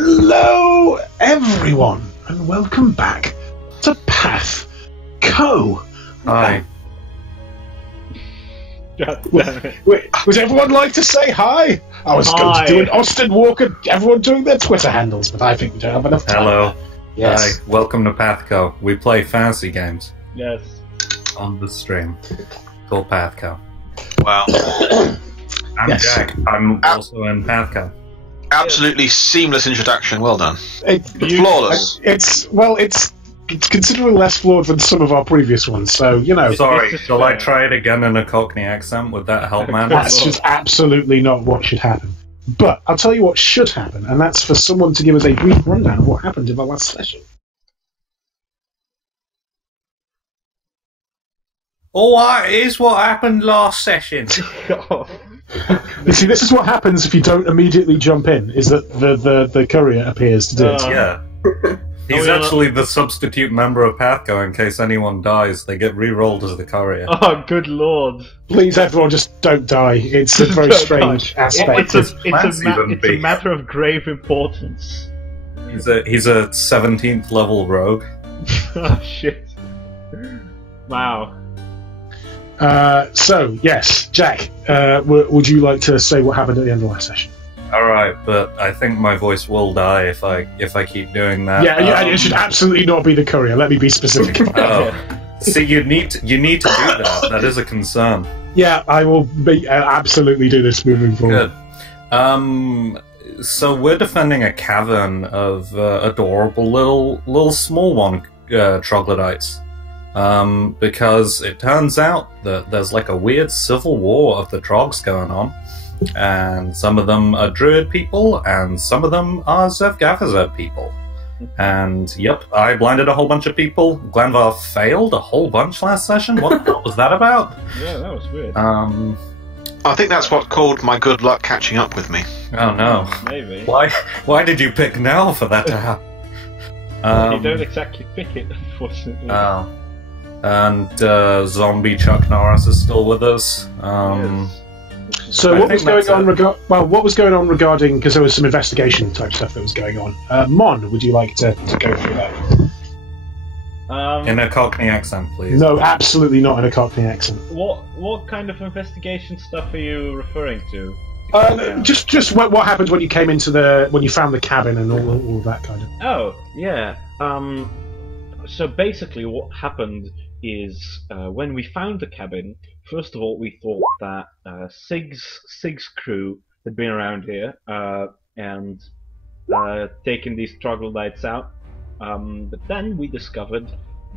Hello, everyone, and welcome back to Path Co. Hi. God damn it. Wait, would everyone like to say hi? I was going to do an Austin Walker, everyone doing their Twitter handles, but I think we don't have enough time. Hello. Yes. Hi. Welcome to Pathco. We play fantasy games Yes. on the stream called Pathco. Wow. I'm Yes. Jack. I'm also in Pathco. Absolutely seamless introduction. Well done. Flawless. It's considerably less flawed than some of our previous ones, so, you know. Sorry, It's shall I try it again in a Cockney accent? Would that help, man? That's just absolutely not what should happen. But I'll tell you what should happen, and that's for someone to give us a brief rundown of what happened in the last session. Here's what happened last session. You see, this is what happens if you don't immediately jump in, is that the courier appears to do it. Yeah. He's actually the substitute member of Pathco in case anyone dies. They get re-rolled as the courier. Oh, good lord. Please, everyone, just don't die. It's a very strange aspect. It's plants even a big. matter of grave importance. He's a 17th level rogue. Oh, shit. Wow. So, yes, Jack, would you like to say what happened at the end of the last session? Alright, but I think my voice will die if I keep doing that. Yeah, it should absolutely not be the courier. Let me be specific about that. See, you need to do that. That is a concern. Yeah, I will absolutely do this moving forward. Good. So we're defending a cavern of adorable little small one troglodytes. Because it turns out that there's like a weird civil war of the trogs going on. And some of them are druid people, and some of them are Zevgavazet people. And yep, I blinded a whole bunch of people. Glenvar failed a whole bunch last session. What the hell was that about? Yeah, that was weird. I think that's what called my good luck catching up with me. Oh no. Maybe. Why did you pick Nell for that to happen? You don't exactly pick it, unfortunately. Oh. And zombie Chuck Norris is still with us. Yes. So I what think was going that's on? What was going on regarding? Because there was some investigation type stuff that was going on. Mon, would you like to go through that? In a Cockney accent, please. No, absolutely not in a Cockney accent. What kind of investigation stuff are you referring to? Just what happened when you came into when you found the cabin and all of that kind of. Oh, yeah. So basically what happened is when we found the cabin, first of all we thought that Sig's crew had been around here and taken these troglodytes out, but then we discovered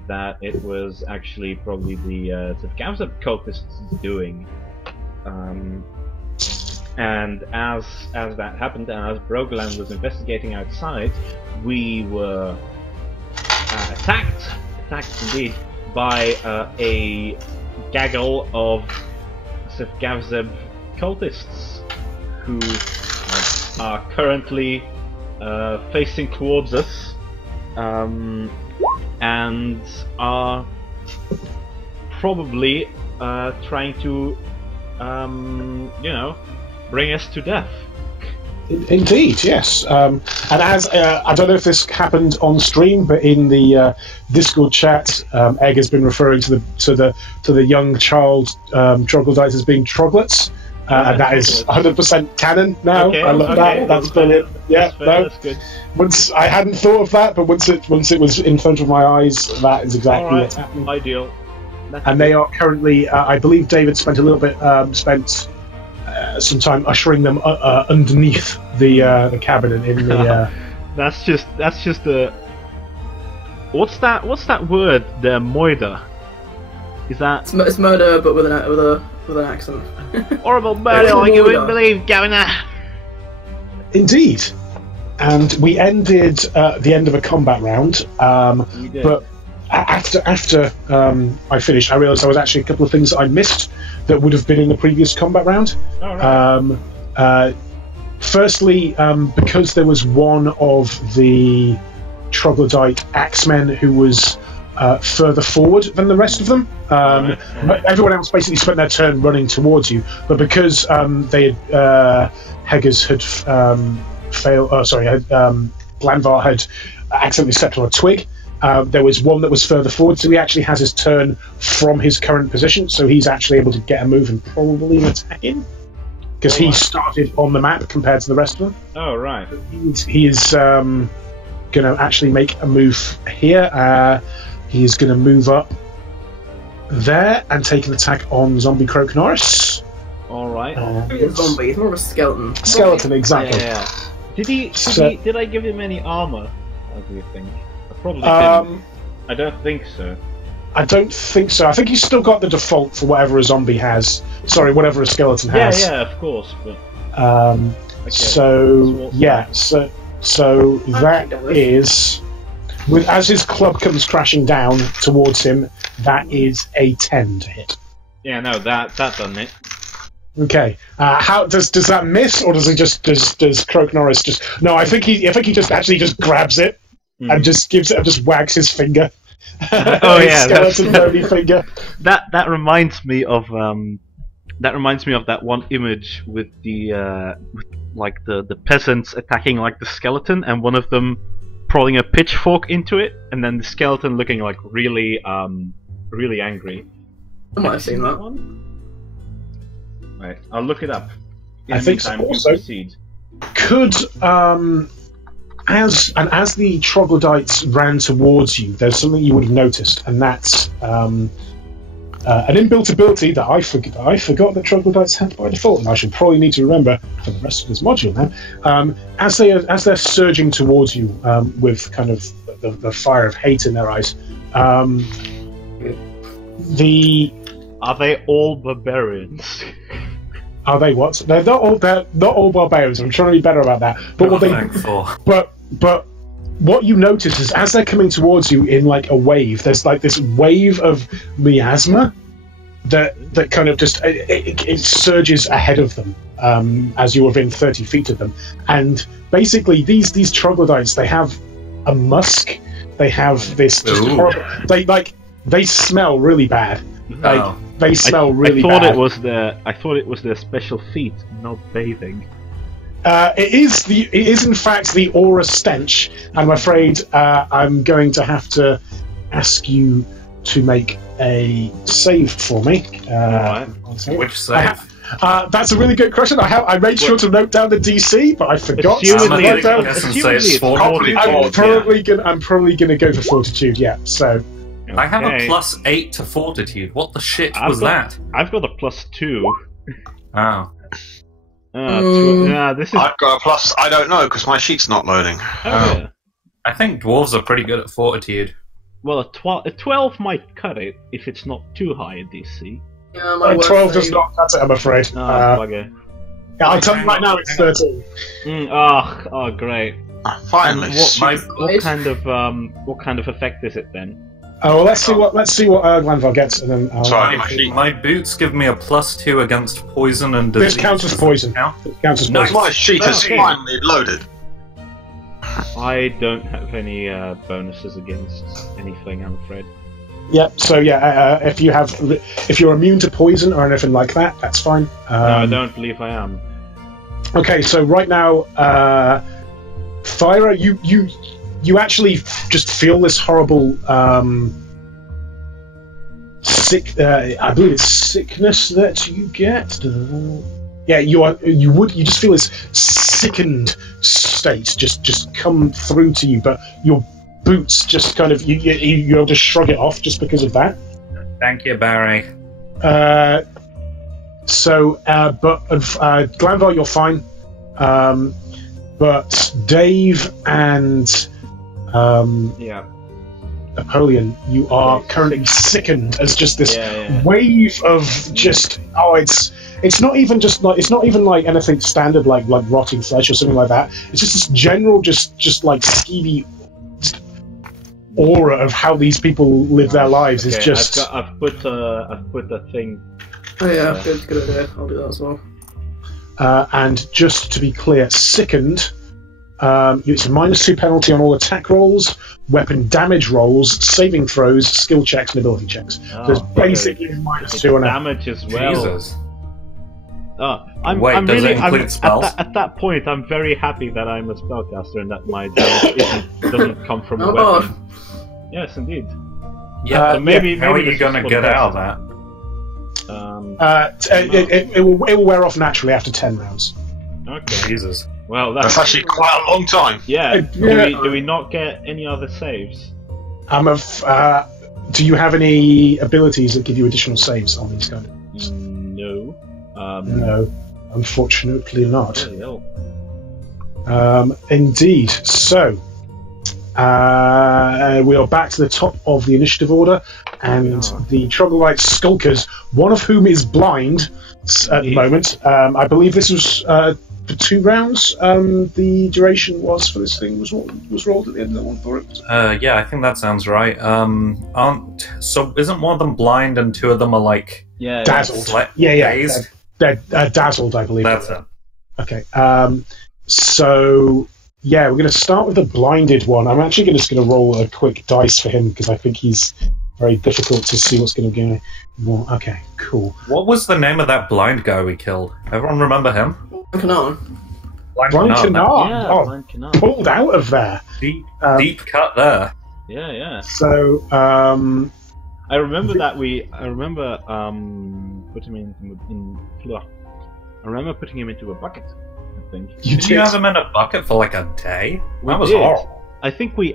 that it was actually probably the Zevgavazet cultists doing. And as that happened, and as Brogaland was investigating outside, we were attacked indeed by a gaggle of Zevgavazet cultists who are currently facing towards us and are probably trying to bring us to death. Indeed, yes. And as I don't know if this happened on stream, but in the Discord chat, Egg has been referring to the young child troglodytes as being troglets, and that is 100% canon now. Okay, I love that. That's brilliant. Yeah, That's good. Once I hadn't thought of that, but once it was in front of my eyes, that is exactly what's happening. Ideal. And they are currently, I believe, David spent a little bit some time ushering them underneath the cabinet in the. That's just a. What's that word? The moida. Is that It's murder, but with an accent. horrible murder? It's You moida. wouldn't believe, Governor. Indeed, and we ended the end of a combat round. We did. But after I finished, I realised there was actually a couple of things that I missed that would have been in the previous combat round. All right. Firstly, because there was one of the troglodyte axemen who was further forward than the rest of them. Everyone else basically spent their turn running towards you, but because they had Heggers had Glanvar had accidentally stepped on a twig. There was one that was further forward, so he actually has his turn from his current position, so he's actually able to get a move and probably an attack in. Because he started on the map compared to the rest of them. Oh, right. He is going to actually make a move here. He is going to move up there and take an attack on Zombie Croak Norris. Alright. He's a zombie, he's more of a skeleton. Skeleton, exactly. Yeah. Did I give him any armor? How do you think? I probably didn't. I don't think so. I don't think so. I think he's still got the default for whatever a zombie has. Sorry, whatever a skeleton has. Yeah, of course. But okay. So that is, as his club comes crashing down towards him, that is a 10 to hit. Yeah, no, that done it. Okay. How does that miss, or does he does Croak Norris just? No, I think he just grabs it and just wags his finger. Oh yeah, skeleton bony finger. That reminds me of that one image with the the peasants attacking like the skeleton, and one of them prodding a pitchfork into it, and then the skeleton looking like really angry. I might have seen that one. Right, I'll look it up. I think so. Also, could as the troglodytes ran towards you, there's something you would have noticed, and that's an inbuilt ability that I forgot that troglodytes had by default, and I should probably need to remember for the rest of this module now. As they're surging towards you with kind of the fire of hate in their eyes, Are they all barbarians? Are they what? They're not all barbarians. I'm trying to be better about that. But what you notice is as they're coming towards you in like a wave, there's like this wave of miasma that kind of just it surges ahead of them as you're within 30 feet of them. And basically these troglodytes, they have a musk. They have this just horrible. They smell really bad. Like they smell really bad. I thought it was their special feat, not bathing. It is in fact the aura stench. I'm afraid I'm going to have to ask you to make a save for me. Which save? That's a really good question. I made sure to note down the DC, but I forgot to write down. I'm probably going to go for Fortitude. Yeah. So. I have a +8 to Fortitude. What the shit was that? I've got a +2. Oh. This is. I've got a plus. I don't know because my sheet's not loading. Yeah. I think dwarves are pretty good at Fortitude. Well, a 12 might cut it if it's not too high a DC. Yeah, my 12 does not cut it, I'm afraid. Bugger. Yeah, I'll tell you right now, it's 13. Oh, great. Finally. What kind of effect is it then? Oh, well, let's see what Glanvar gets, and then I'll... Sorry, my boots give me a +2 against poison and disease. This counts as poison. Nice. My sheet is finally loaded. I don't have any bonuses against anything, I'm afraid. Yep. So if you're immune to poison or anything like that, that's fine. No, I don't believe I am. Okay, so right now, Thyra, you actually just feel this horrible I believe it's sickness that you get. Yeah, you just feel this sickened state just come through to you, but your boots just kind of you're able to shrug it off just because of that. Thank you, Barry. But Glanvar, you're fine. But Dave and Napoleon, you are currently sickened as just this wave of just it's not even like anything standard like rotting flesh or something like that. It's just this general just like skeevy aura of how these people live their lives. Is just I've put a thing. Oh yeah, good idea. I'll do that as well. And just to be clear, sickened. It's a -2 penalty on all attack rolls, weapon damage rolls, saving throws, skill checks, and ability checks. So it's basically a -2 on damage as well. Jesus. Wait, I'm does really, it include spells? At that point, I'm very happy that I'm a spellcaster and that my damage doesn't come from a Oh, weapon. Yes, indeed. Yeah, So maybe how are maybe you this going to is get what out of that? It will wear off naturally after 10 rounds. Okay. Jesus. Well, That's actually quite a long time. yeah. Yeah. Do we not get any other saves? Do you have any abilities that give you additional saves on these kind of things? No. No, unfortunately not. Bloody hell. Indeed. So, we are back to the top of the initiative order, and the Troglodyte Skulkers, one of whom is blind at the moment. I believe this was for 2 rounds. The duration was for this thing was rolled at the end of the one for it. Yeah, I think that sounds right. So isn't one of them blind and 2 of them are like Yeah. Dazzled. Yeah. They're dazzled, I believe. That's it. Okay. So yeah, we're going to start with the blinded one. I'm actually just going to roll a quick dice for him because I think he's very difficult to see what's going to go. Well, okay, cool. What was the name of that blind guy we killed? Everyone remember him? Kanan. Brian Canard. Canard. Yeah, Oh, Brian Canard. pulled out of there. Deep cut there. Yeah. So, I remember putting him I remember putting him into a bucket. I think. Did you have him in a bucket for like a day? We That was did. horrible. I think we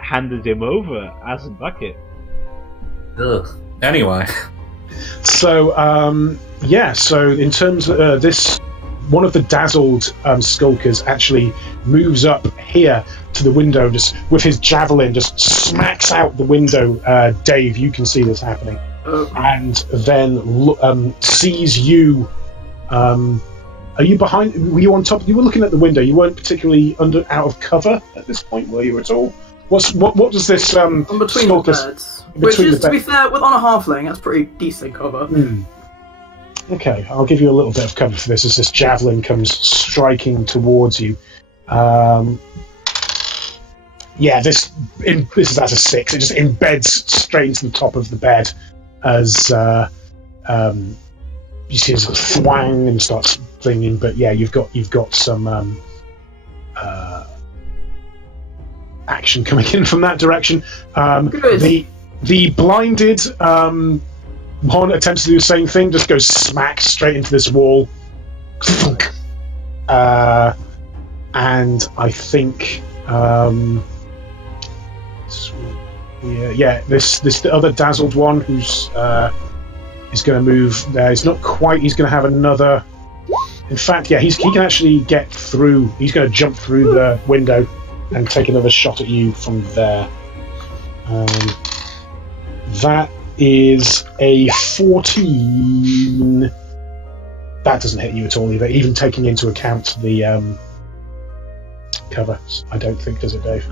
handed him over as a bucket. Ugh. Anyway. So, so in terms of this, one of the dazzled skulkers actually moves up here to the window, just with his javelin, just smacks out the window. Dave, you can see this happening, and then sees you. Are you behind? Were you on top? You were looking at the window. You weren't particularly out of cover at this point, were you at all? What does this I'm between the skulkers? beds. Which between is, the to be bed- fair, with on a halfling, that's pretty decent cover. Okay, I'll give you a little bit of cover for this as this javelin comes striking towards you. This is at a 6. It just embeds straight into the top of the bed as you see a sort of thwang and starts flinging. But yeah, you've got some action coming in from that direction. Good. The blinded one attempts to do the same thing, just goes smack straight into this wall. Thunk. And I think this the other dazzled one who's is going to move there. He's not quite. He's going to have another. In fact, he can actually get through. He's going to jump through the window and take another shot at you from there. That is a 14. That doesn't hit you at all either, even taking into account the cover. I don't think, does it, Dave?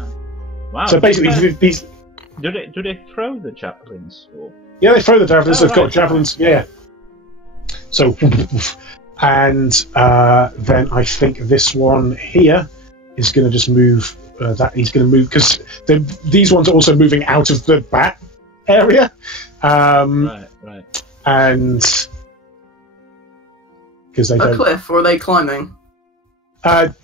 Wow. So basically, these. Do they throw the javelins? Or? Yeah, they throw the javelins. Oh, They've got right. javelins. Yeah. So, and then I think this one here is going to just move. That he's going to move because these ones are also moving out of the bat area. Right. And because they A don't. cliff, or are they climbing? They're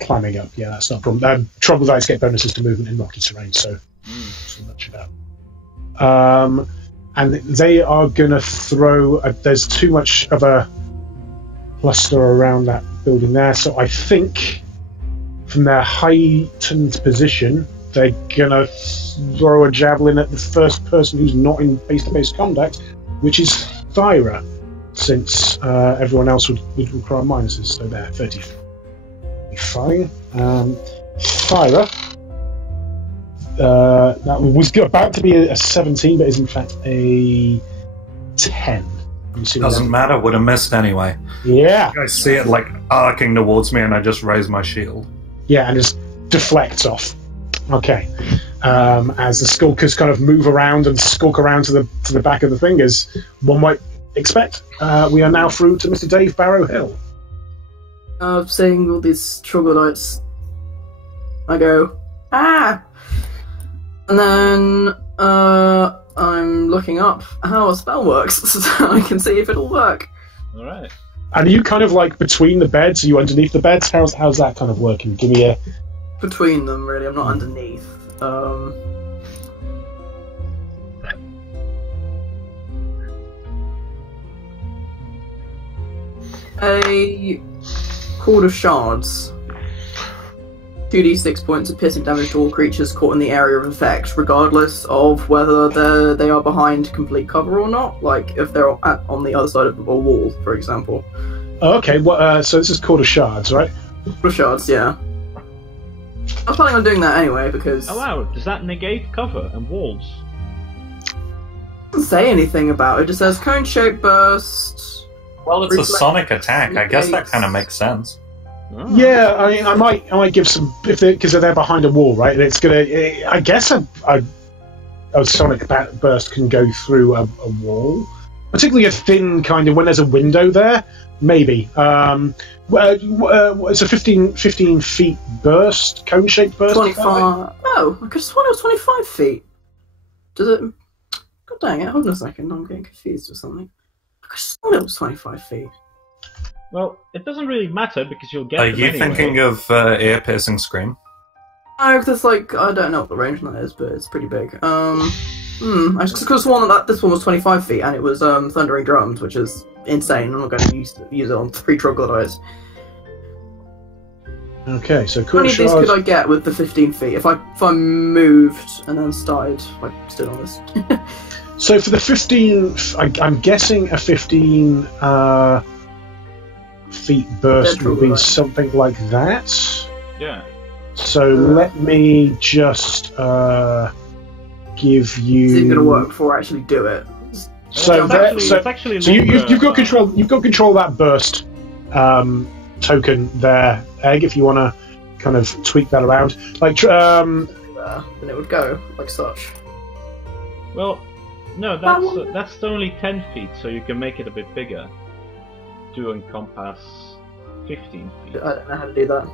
climbing up. Yeah, that's not a problem. Troglodytes get bonuses to movement in rocky terrain, so not much about. And they are going to throw. There's too much of a cluster around that building there, so I think from their heightened position, they're going to throw a javelin at the first person who's not in face-to-face contact, which is Thyra, since everyone else would require minuses. So there, 30. Fine. Thyra, that was about to be a 17, but is in fact a 10. I'm assuming Doesn't that- matter, would have missed anyway. Yeah. I see it like arcing towards me and I just raise my shield. Yeah, and just deflects off. Okay. As the skulkers kind of move around and skulk around to the back of the thing, as one might expect, we are now through to Mr. Dave Barrow Hill. Seeing all these troglodytes, I go, ah! And then, I'm looking up how a spell works, so I can see if it'll work. All right. And are you kind of like between the beds? Are you underneath the beds? How's that kind of working? Give me a. Between them, really. I'm not underneath. A cord of shards. 2d6 points of piercing damage to all creatures caught in the area of effect, regardless of whether they are behind complete cover or not. Like if they're on the other side of a wall, for example. Oh, okay. So this is called a shards, right? Cord of shards, yeah. I was planning on doing that anyway because. Oh wow! Does that negate cover and walls? It doesn't say anything about it. It just says cone-shaped burst. Well, it's a Reflex- sonic attack. I guess that negates- kind of makes sense. Oh. Yeah, I mean, I might give some because they're behind a wall, right? It's gonna. I guess a sonic burst can go through a wall, particularly a thin kind of when there's a window there. Maybe. It's a 15 feet burst, cone-shaped burst. 25. Oh, I could have sworn it was 25 feet. Does it? God dang it! Hold on a second. I'm getting confused or something. I could have sworn it was 25 feet. Well, it doesn't really matter because you'll get Are them you anyway. thinking of ear-piercing scream? No, because like I don't know what the range on that is, but it's pretty big. I just could have sworn that this one was 25 feet, and it was thundering drums, which is insane. I'm not going to use it on 3 troglodytes. Okay, so How cool many of these shards. could I get with the 15 feet if I moved and then started like stood on this? So for the 15, I'm guessing a 15 feet burst Dead would be troglodyte. something like that. Yeah. So let me just give you. Is it going to work before I actually do it? So It's that, actually- so, it's actually so you've longer, got control. You've got control of that burst token there, Egg. If you want to kind of tweak that around, like Then it would go like such. Well, no, that's only 10 feet, so you can make it a bit bigger to encompass 15 feet. I don't know how to do that.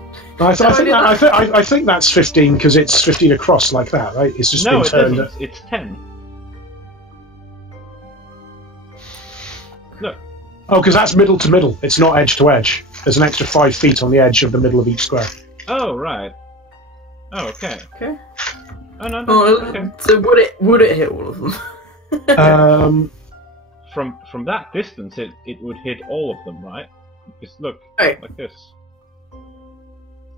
I think that's 15 because it's 15 across like that, right? It's just No, been it turned. isn't. It's 10. Look. Oh, because that's middle to middle. It's not edge to edge. There's an extra 5 feet on the edge of the middle of each square. Oh, right. Oh, okay. Okay. Oh, no, Oh, okay. so would it hit all of them? From that distance, it would hit all of them, right? Because look, Hey. like this.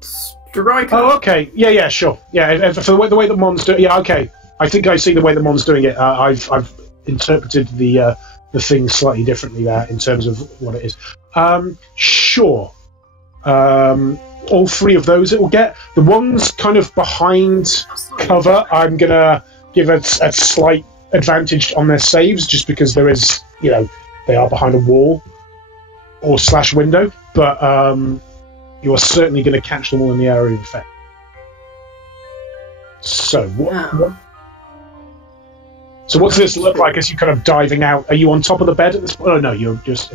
Strike. Oh, okay. Yeah, sure. Yeah, for the way the Mon's doing. Yeah, okay. I think I see the way the Mon's doing it. I've interpreted the thing slightly differently there in terms of what it is. Sure. All 3 of those it will get. The ones kind of behind cover, I'm gonna give a slight advantage on their saves just because there is, they are behind a wall or / window, but you are certainly going to catch them all in the area of effect. So so what's this look like as you kind of diving out? Are you on top of the bed at this point? Oh no, you're just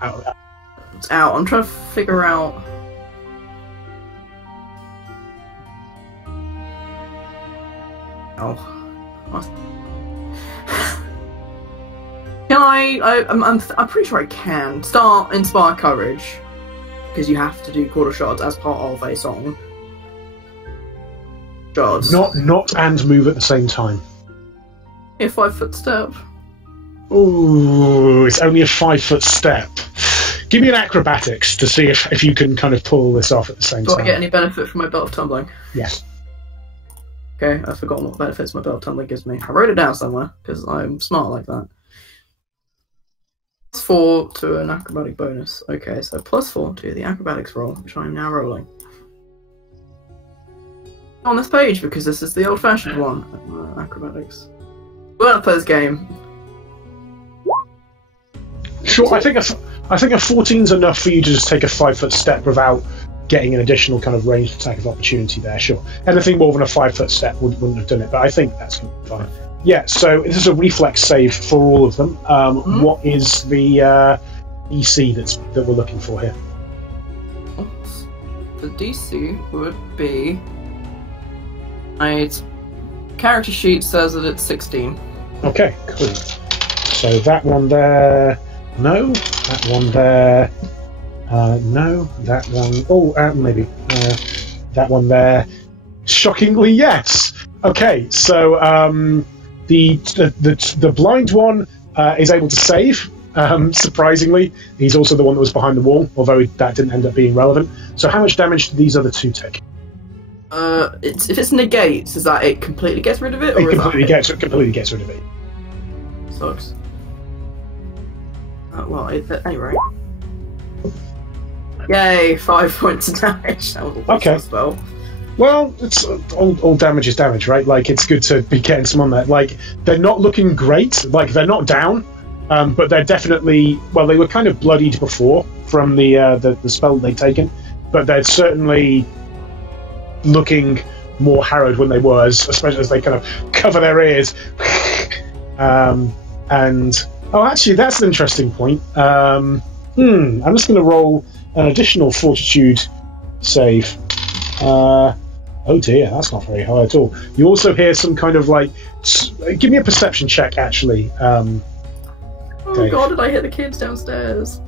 out. It's out. I'm trying to figure out. Oh. Can I'm pretty sure I can start Inspire Courage because you have to do quarter shards as part of a song. Shards. Not and move at the same time. A 5-foot step. Ooh, it's only a 5-foot step. Give me an acrobatics to see if you can kind of pull this off at the same Do time. I get any benefit from my belt of tumbling? Yes. Okay, I've forgotten what benefits my belt of tumbling gives me. I wrote it down somewhere because I'm smart like that. +4 to an acrobatic bonus. Okay, so +4 to the acrobatics roll, which I'm now rolling. On this page, because this is the old-fashioned one. Acrobatics. We're gonna play this game. Sure, I think a 14's enough for you to just take a 5-foot step without getting an additional kind of ranged attack of opportunity there, sure. Anything more than a 5-foot step wouldn't have done it, but I think that's going to be fine. Yeah, so this is a reflex save for all of them. What is the EC that we're looking for here? The DC would be... My character sheet says that it's 16. Okay, cool. So that one there, No. That one there. No. That one. Oh, maybe. That one there. Shockingly, yes. Okay, so the blind one is able to save. Surprisingly, he's also the one that was behind the wall, although that didn't end up being relevant. So, how much damage do these other two take? If it's negates, is that it completely gets rid of it? Or It completely gets rid of it. Sucks. Well, anyway. Yay, 5 points of damage. That was a waste of a spell. Well, it's all damage is damage, right? Like, it's good to be getting some on there. Like, they're not looking great. Like, they're not down, but they're definitely... Well, they were kind of bloodied before from the spell they'd taken, but they're certainly looking more harrowed when they were, especially as they kind of cover their ears. And... Oh, actually, that's an interesting point. I'm just going to roll an additional fortitude save. Oh dear, that's not very high at all. You also hear some kind of like... Give me a perception check, actually. Oh Dave. god, did I hit the kids downstairs?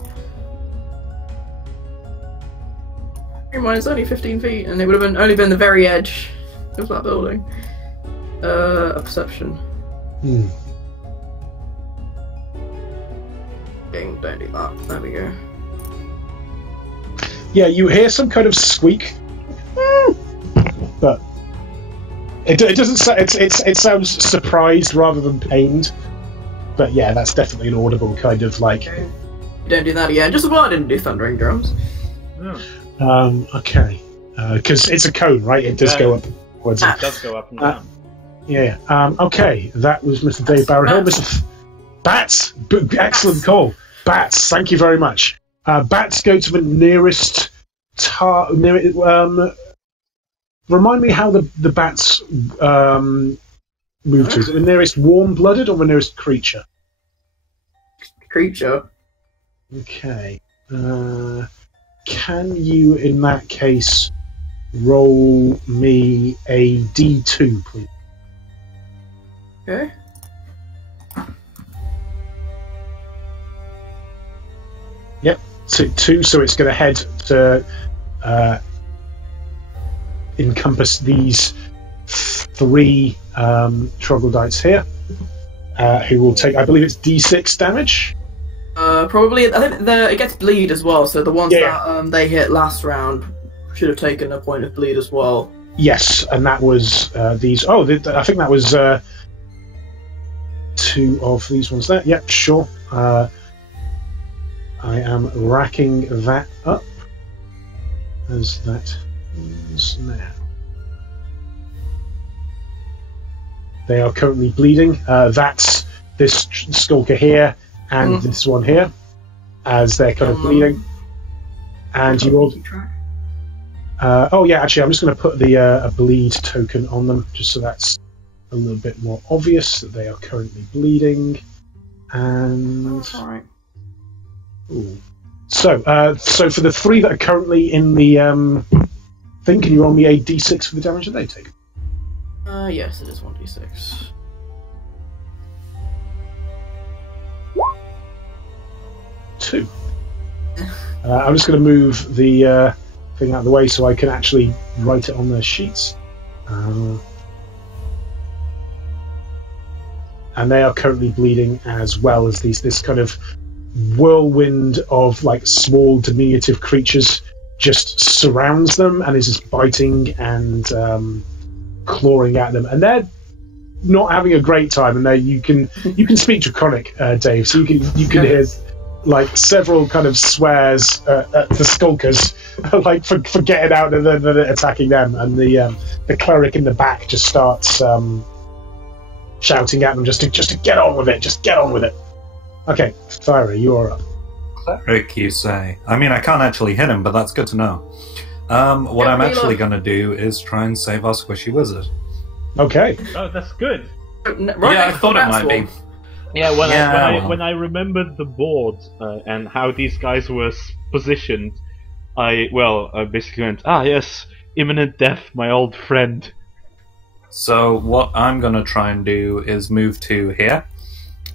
Mine is only 15 feet, and it would have only been the very edge of that building. A perception. Don't do that. There we go. Yeah, you hear some kind of squeak, but it doesn't. It sounds surprised rather than pained. But yeah, that's definitely an audible kind of like. Okay. You don't do that again. Just as well I didn't do thundering drums. No. Okay, because it's a cone, right? It does go up. It does go up and down. Yeah. Okay, that was Mr. Dave Barrowhill. Mr. Bats, excellent call. Bats, thank you very much. Bats go to the nearest remind me how the bats move to. Is it the nearest warm-blooded or the nearest creature? Creature. Okay. Can you, in that case, roll me a D2, please? Okay. Yep, so 2, so it's going to head to encompass these 3 troglodytes here, who will take, I believe it's D6 damage? Probably, I think it gets bleed as well, so the ones that they hit last round should have taken a point of bleed as well. Yes, and that was these, I think that was 2 of these ones there. Yep, sure. I am racking that up as that is now. They are currently bleeding. That's this skulker here and this one here, as they're kind of bleeding. And you all. Actually, I'm just going to put the a bleed token on them, just so that's a little bit more obvious that they are currently bleeding. And. All right. Ooh. So for the 3 that are currently in the thing, can you roll me a d6 for the damage that they take? Yes, it is 1d6. Two. I'm just going to move the thing out of the way so I can actually write it on their sheets. And they are currently bleeding, as well as this kind of whirlwind of like small diminutive creatures just surrounds them and is just biting and clawing at them, and they're not having a great time. And you can speak Draconic, Dave, so you can hear like several kind of swears at the skulkers, like for getting out and then attacking them, and the cleric in the back just starts shouting at them just to get on with it, just get on with it. Okay, Thyra, you are up. Cleric, you say? I mean, I can't actually hit him, but that's good to know. What I'm actually going to do is try and save our squishy wizard. Okay. Oh, that's good. Right, yeah, I thought it might be. Yeah, when I remembered the board and how these guys were positioned, I basically went, yes, imminent death, my old friend. So what I'm going to try and do is move to here.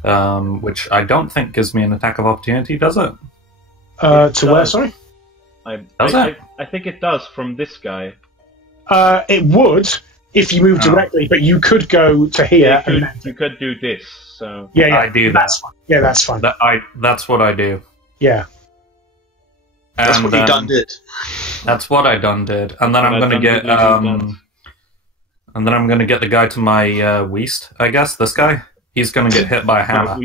which I don't think gives me an attack of opportunity, does it? To where, sorry? I think it does from this guy. It would if you move directly, but you could go to here. You could do this. So Yeah, I do that's that. fine. Yeah, that's fine. That's what I do. Yeah. That's what you done did. That's what I done did, and then I'm gonna get and then I'm gonna get the guy to my west. I guess this guy. He's gonna get hit by a hammer.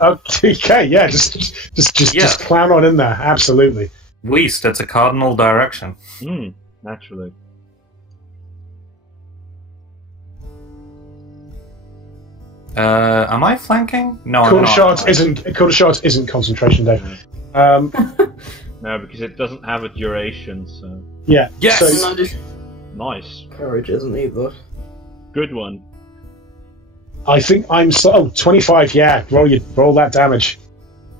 Okay, yeah, just clown on in there. Absolutely. West. It's a cardinal direction. Naturally. Am I flanking? No, I'm Quarter not. shot isn't concentration, Dave. No, because it doesn't have a duration. So Yeah. Yes! So, nice, Courage isn't either. good one. I think I'm 25. Yeah, roll that damage.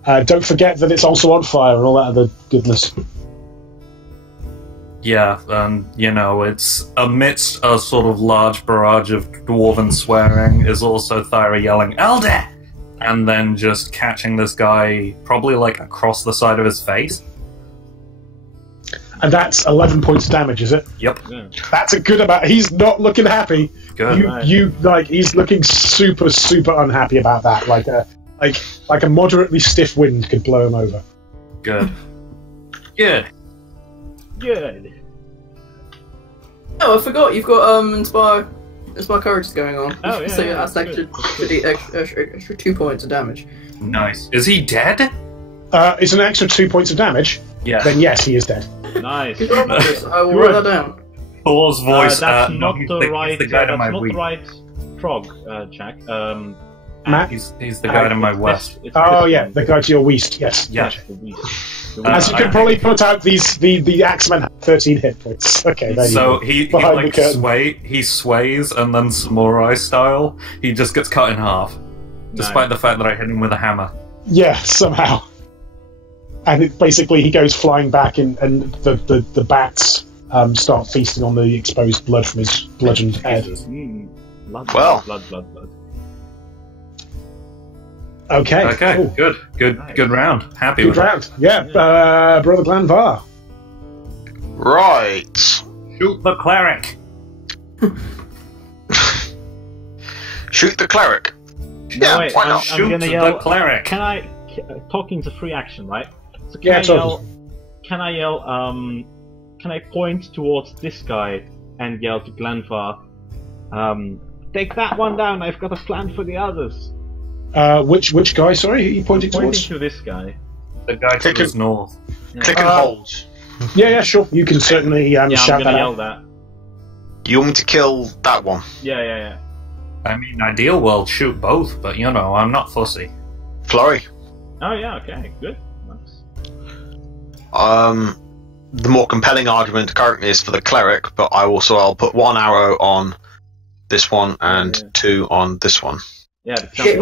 Don't forget that it's also on fire and all that other goodness. Yeah, and it's amidst a sort of large barrage of dwarven swearing is also Thyra yelling, "Elder!" and then just catching this guy probably like across the side of his face. And that's 11 points of damage, is it? Yep. Yeah. That's a good amount. He's not looking happy. Good. He's looking super unhappy about that. Like a moderately stiff wind could blow him over. Good. Good. Oh, I forgot you've got Inspire Courage going on. Oh, yeah, so yeah, that's extra 2 points of damage. Nice. Is he dead? It's an extra 2 points of damage. Yeah. Then yes, he is dead. Nice. I will write that down. Thor's voice. That's no, not he's the right. the guy to That's my not west. the right frog, Jack. Matt? He's the guy to my west. It's Oh this yeah, one. the guy to your west. Yes. Yeah. Yes, the west. As you can probably put out, the Axeman had 13 hit points. Okay, there you So go. he Behind like the curtain. he sways, and then samurai style, he just gets cut in half, despite the fact that I hit him with a hammer. Yeah, somehow. And basically he goes flying back, and the bats start feasting on the exposed blood from his bludgeoned head. Blood. Okay. Okay, cool. good round. Happy Good with round. Yeah, Brother Glanvar. Right. it. Shoot the cleric. Shoot the cleric. No, Yeah, wait, why I'm not? Shoot gonna the yell. cleric. Can I? Talking's a free action, right? So Yeah, Can I yell? Can I point towards this guy and yell to Glanvar? Take that one down. I've got a plan for the others. Which guy? Sorry, who are you pointing Pointing towards? to this guy. The guy to Click his north. Click and hold. Yeah, sure. You can certainly Yeah, shout I'm that gonna out. yell that. You want me to kill that one? Yeah. I mean, ideal world, shoot both, but I'm not fussy. Flurry. Oh yeah. Okay. Good. Nice. The more compelling argument currently is for the cleric, but I'll put one arrow on this one and Yeah. 2 on this one. Yeah, because Shit,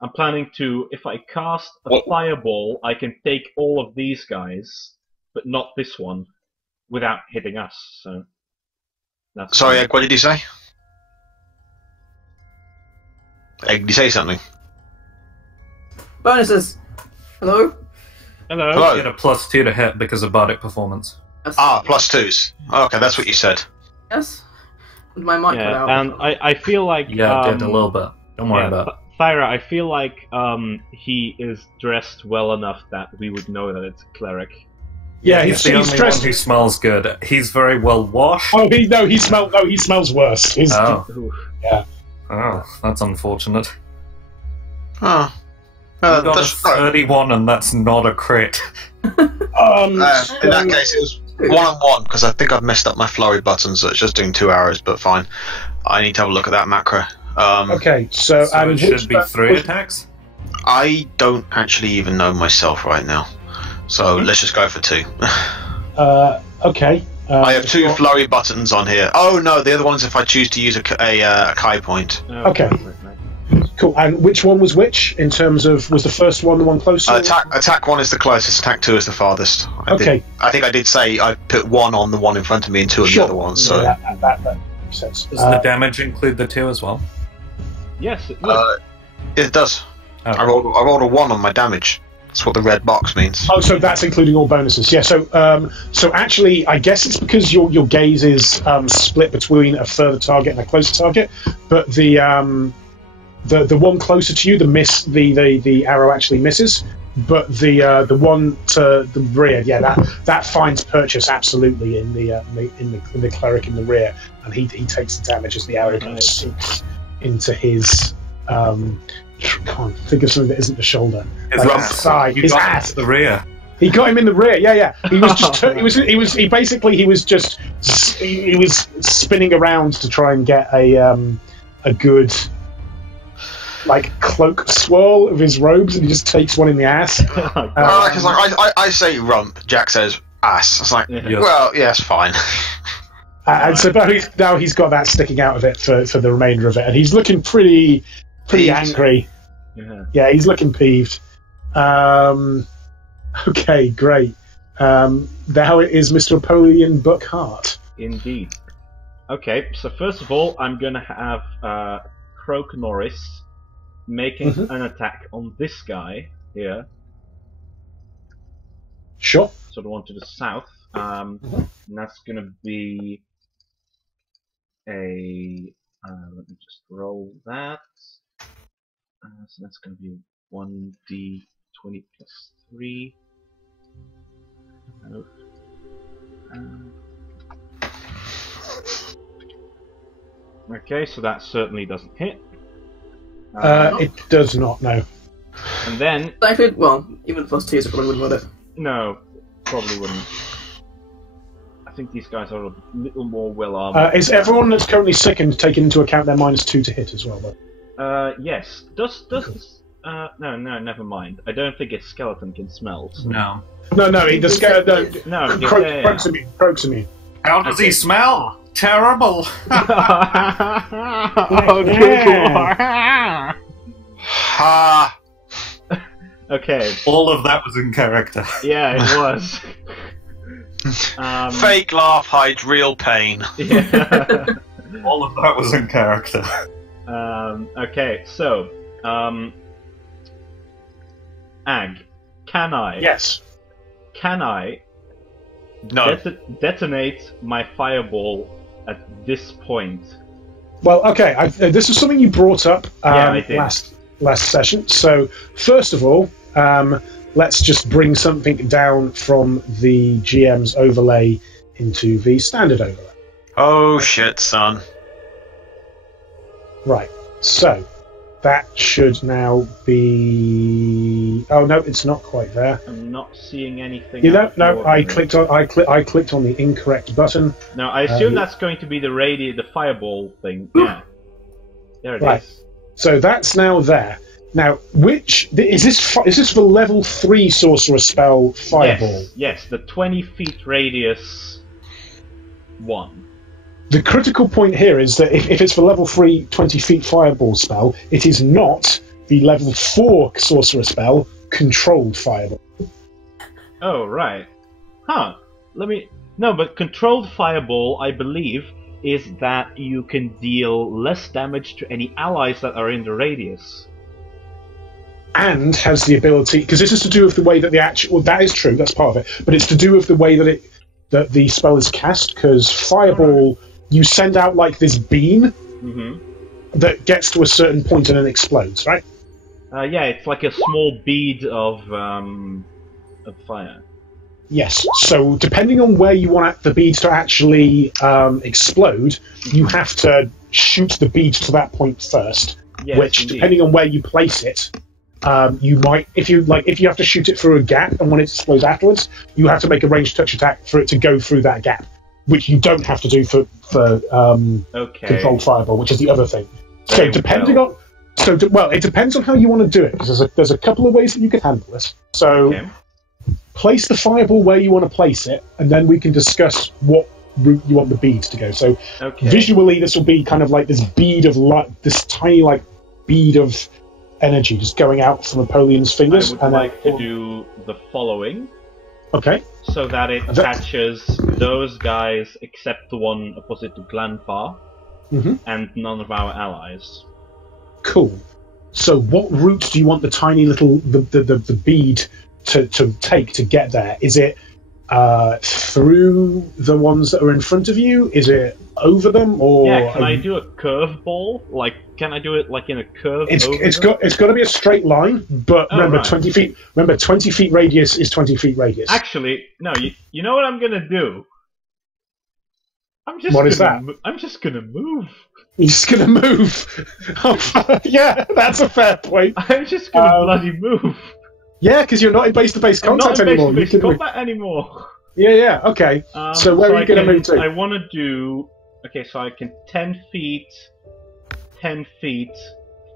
I'm planning to. If I cast a What? fireball, I can take all of these guys, but not this one, without hitting us. So. That's Sorry, Egg, what did you say? Egg, did you say something? Bonuses. Hello. Hello. Hello. Get a +2 to hit because of bardic performance. Yes. +2s. Okay, that's what you said. Yes. With my mic cut Yeah, out. and I feel like Yeah, I did a little bit. Don't worry about it. Thyra, I feel like he is dressed well enough that we would know that it's a cleric. Yeah, he's he's the only dressed. one who smells good. He's very well washed. He smells worse. Oh, Ooh. that's unfortunate. Oh. You got a That's right. 31, and that's not a crit. In that case, it was 1-on-1, because I think I've messed up my flurry button, so it's just doing 2 arrows, but fine. I need to have a look at that macro. Okay, so So it should be 3 attacks? I don't actually even know myself right now, so let's just go for 2. Okay. I have 2 flurry buttons on here. Oh no, the other one's if I choose to use a Kai point. Okay. Cool. And which one was which in terms of, was the first one the one closer? Attack 1 is the closest, attack 2 is the farthest. Okay. I think I did say I put 1 on the one in front of me and 2 on the other one, so... That makes sense. Does the damage include the 2 as well? Yes, it would. It does. Oh. I rolled a 1 on my damage. That's what the red box means. Oh, so that's including all bonuses. Yeah. So actually, I guess it's because your gaze is split between a further target and a closer target, but the one closer to you, the arrow actually misses, but the one to the rear, yeah, that finds purchase absolutely in the cleric in the rear, and he takes the damage as the arrow kind of sinks into his. Can't think of something that isn't the shoulder. His like ass. side, You his got ass. the rear. He got him in the rear. Yeah. He was just he was spinning around to try and get a good like cloak swirl of his robes, and he just takes one in the ass. Because I say rump, Jack says ass. It's like, Yes. well, yes, fine. And so now he's got that sticking out of it for the remainder of it, and he's looking pretty Peeved. angry. Yeah. He's looking peeved. Okay, great. Now it is Mr. Napoleon Buckhart. Indeed. Okay, so first of all, I'm gonna have Croak Norris making an attack on this guy here. Sure. So the one to the south. And that's gonna be a. Let me just roll that. So that's gonna be 1d20 plus 3. No. Okay, so that certainly doesn't hit. It does not, no. And then, Actually, well, even +2, so probably wouldn't want it. no, probably wouldn't. I think these guys are a little more well armored. Is everyone that's currently sickened taken into account their -2 to hit as well, though? Yes. Does no, never mind. I don't think a skeleton can smell. So. No. No, the scale. No, Croak's immune. How does he smell? Terrible. Ha! Okay. All of that was in character. Yeah, it was. Fake laugh hides real pain. Yeah. All of that was in character. Okay, so, Ag, can I Yes. No. detonate my fireball at this point? Well, okay. This is something you brought up Yeah, I did. last session. So first of all, let's just bring something down from the GM's overlay into the standard overlay. Oh shit, son. Right. So that should now be. Oh no, it's not quite there. I'm not seeing anything. You know, out no. for I me. clicked on the incorrect button. No, I assume Uh, that's going to be the fireball thing. Yeah. There it is. Right. So that's now there. Now, is this for level 3 sorcerer spell fireball? Yes, the 20 feet radius one. The critical point here is that if it's for level 3 20 feet fireball spell, it is not the level 4 sorcerer spell controlled fireball. Oh, right. Huh. No, but controlled fireball, I believe, is that you can deal less damage to any allies that are in the radius. And has the ability, because this is to do with the way that that is true, that's part of it, but it's to do with the way that the spell is cast, because fireball, you send out like this beam that gets to a certain point and then explodes, right? Yeah, it's like a small bead of fire. Yes. So depending on where you want the beads to actually explode, you have to shoot the bead to that point first. Yes, which, indeed. depending on where you place it, you might, if you have to shoot it through a gap, and when it explodes afterwards, you have to make a ranged touch attack for it to go through that gap, which you don't have to do for Okay. controlled fireball, which is the other thing. So Very depending well. on, it depends on how you want to do it, because there's a couple of ways that you can handle this. So. Okay. Place the fireball where you want to place it, and then we can discuss what route you want the beads to go. So Okay. visually, this will be kind of like this bead of light, this tiny like bead of energy just going out from Napoleon's I fingers. would and like then, to do the following, okay, so that it attaches those guys except the one opposite to Glanfar, Mhm. and none of our allies. cool. So what route do you want the tiny little the bead to take to get there? Is it through the ones that are in front of you? Is it over them? Or yeah, can I do a curveball? Like, can I do it like in a curve? It's got to be a straight line, but remember, right. 20 feet. Remember, 20 feet radius is 20 feet radius. Actually, no. You know what I'm gonna do? What is that? I'm just gonna move. You're just gonna move. Yeah, that's a fair point. I'm just gonna bloody move. Yeah, because you're not in base-to-base contact I'm not anymore. in base-to-base combat anymore. Yeah, okay. So where are you going to move to? I want to do... Okay, so I can 10 feet, 10 feet,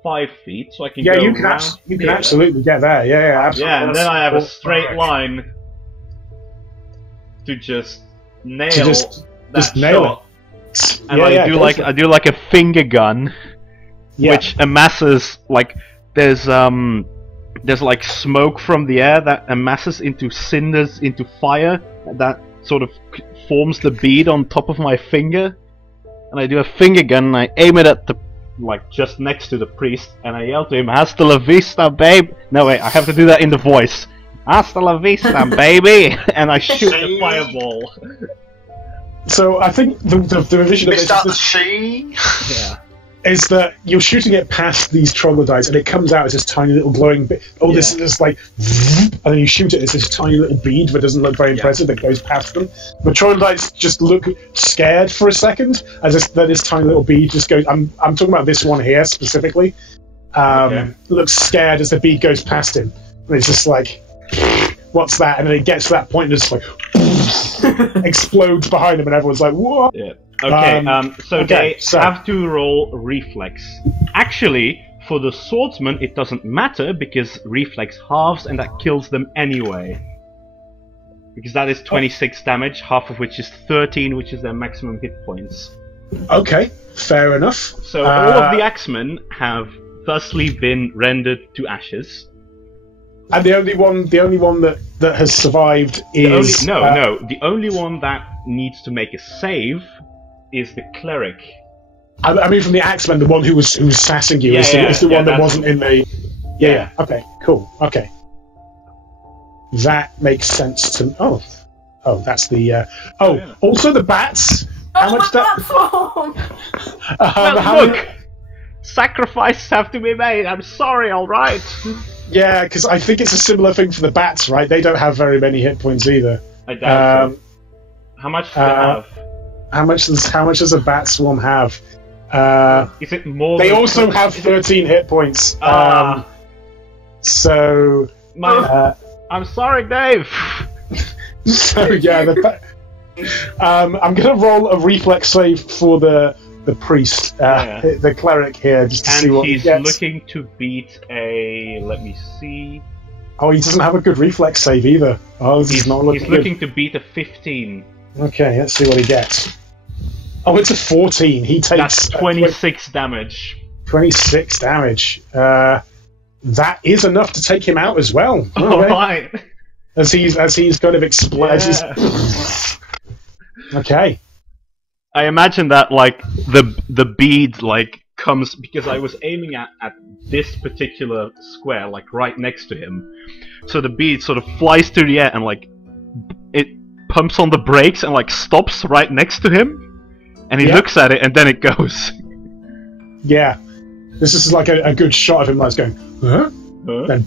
5 feet, so I can go you can, around you can absolutely get there. Yeah, absolutely. Yeah, and then I have a straight line to just nail that shot. And I do like a finger gun, which amasses like there's like smoke from the air that amasses into cinders, into fire, that sort of forms the bead on top of my finger. And I do a finger gun and I aim it at the, like, just next to the priest, and I yell to him, "Hasta la vista, babe!" No, wait, I have to do that in the voice. "Hasta la vista, baby!" And I shoot the fireball. So I think the revision of this is that you're shooting it past these troglodytes, and it comes out as this tiny little glowing bit. This is like, and then you shoot it as this tiny little bead that doesn't look very impressive that goes past them. The troglodytes just look scared for a second as this tiny little bead just goes. I'm talking about this one here specifically. Looks scared as the bead goes past him, and it's just like, what's that? And then it gets to that point and just like explodes behind him, and everyone's like, what? Yeah. Okay, so they have to roll reflex. Actually, for the swordsman, it doesn't matter because reflex halves and that kills them anyway. Because that is 26 damage, half of which is 13, which is their maximum hit points. Okay, fair enough. So all of the axemen have thusly been rendered to ashes. And the only one that has survived is... The only one that needs to make a save is the cleric. I mean, from the Axeman, the one who was sassing you is the one that wasn't in the... Yeah. Okay, cool. Okay. That makes sense to... Oh, that's the... Also the bats. How much look! Sacrifices have to be made. I'm sorry, alright? Yeah, because I think it's a similar thing for the bats, right? They don't have very many hit points either. I doubt so. How much do they have? How much does a bat swarm have? Is it more? They also have 13 hit points. So. I'm sorry, Dave. So yeah, I'm gonna roll a reflex save for the priest, the cleric here, just to see what he gets. And he's looking to beat a... Let me see... Oh, he doesn't have a good reflex save either. Oh, he's not looking He's looking to beat a 15. Okay, let's see what he gets. Oh, it's a 14. He takes... That's 26 damage. 26 damage. That is enough to take him out as well. Alright. As he's kind of exploded. Okay. I imagine that, like, the bead, like, comes... Because I was aiming at this particular square, like, right next to him. So the bead sort of flies through the air and, like, it pumps on the brakes and, like, stops right next to him. And he looks at it and then it goes. Yeah. This is, like, a good shot of him, like, going, huh? Then,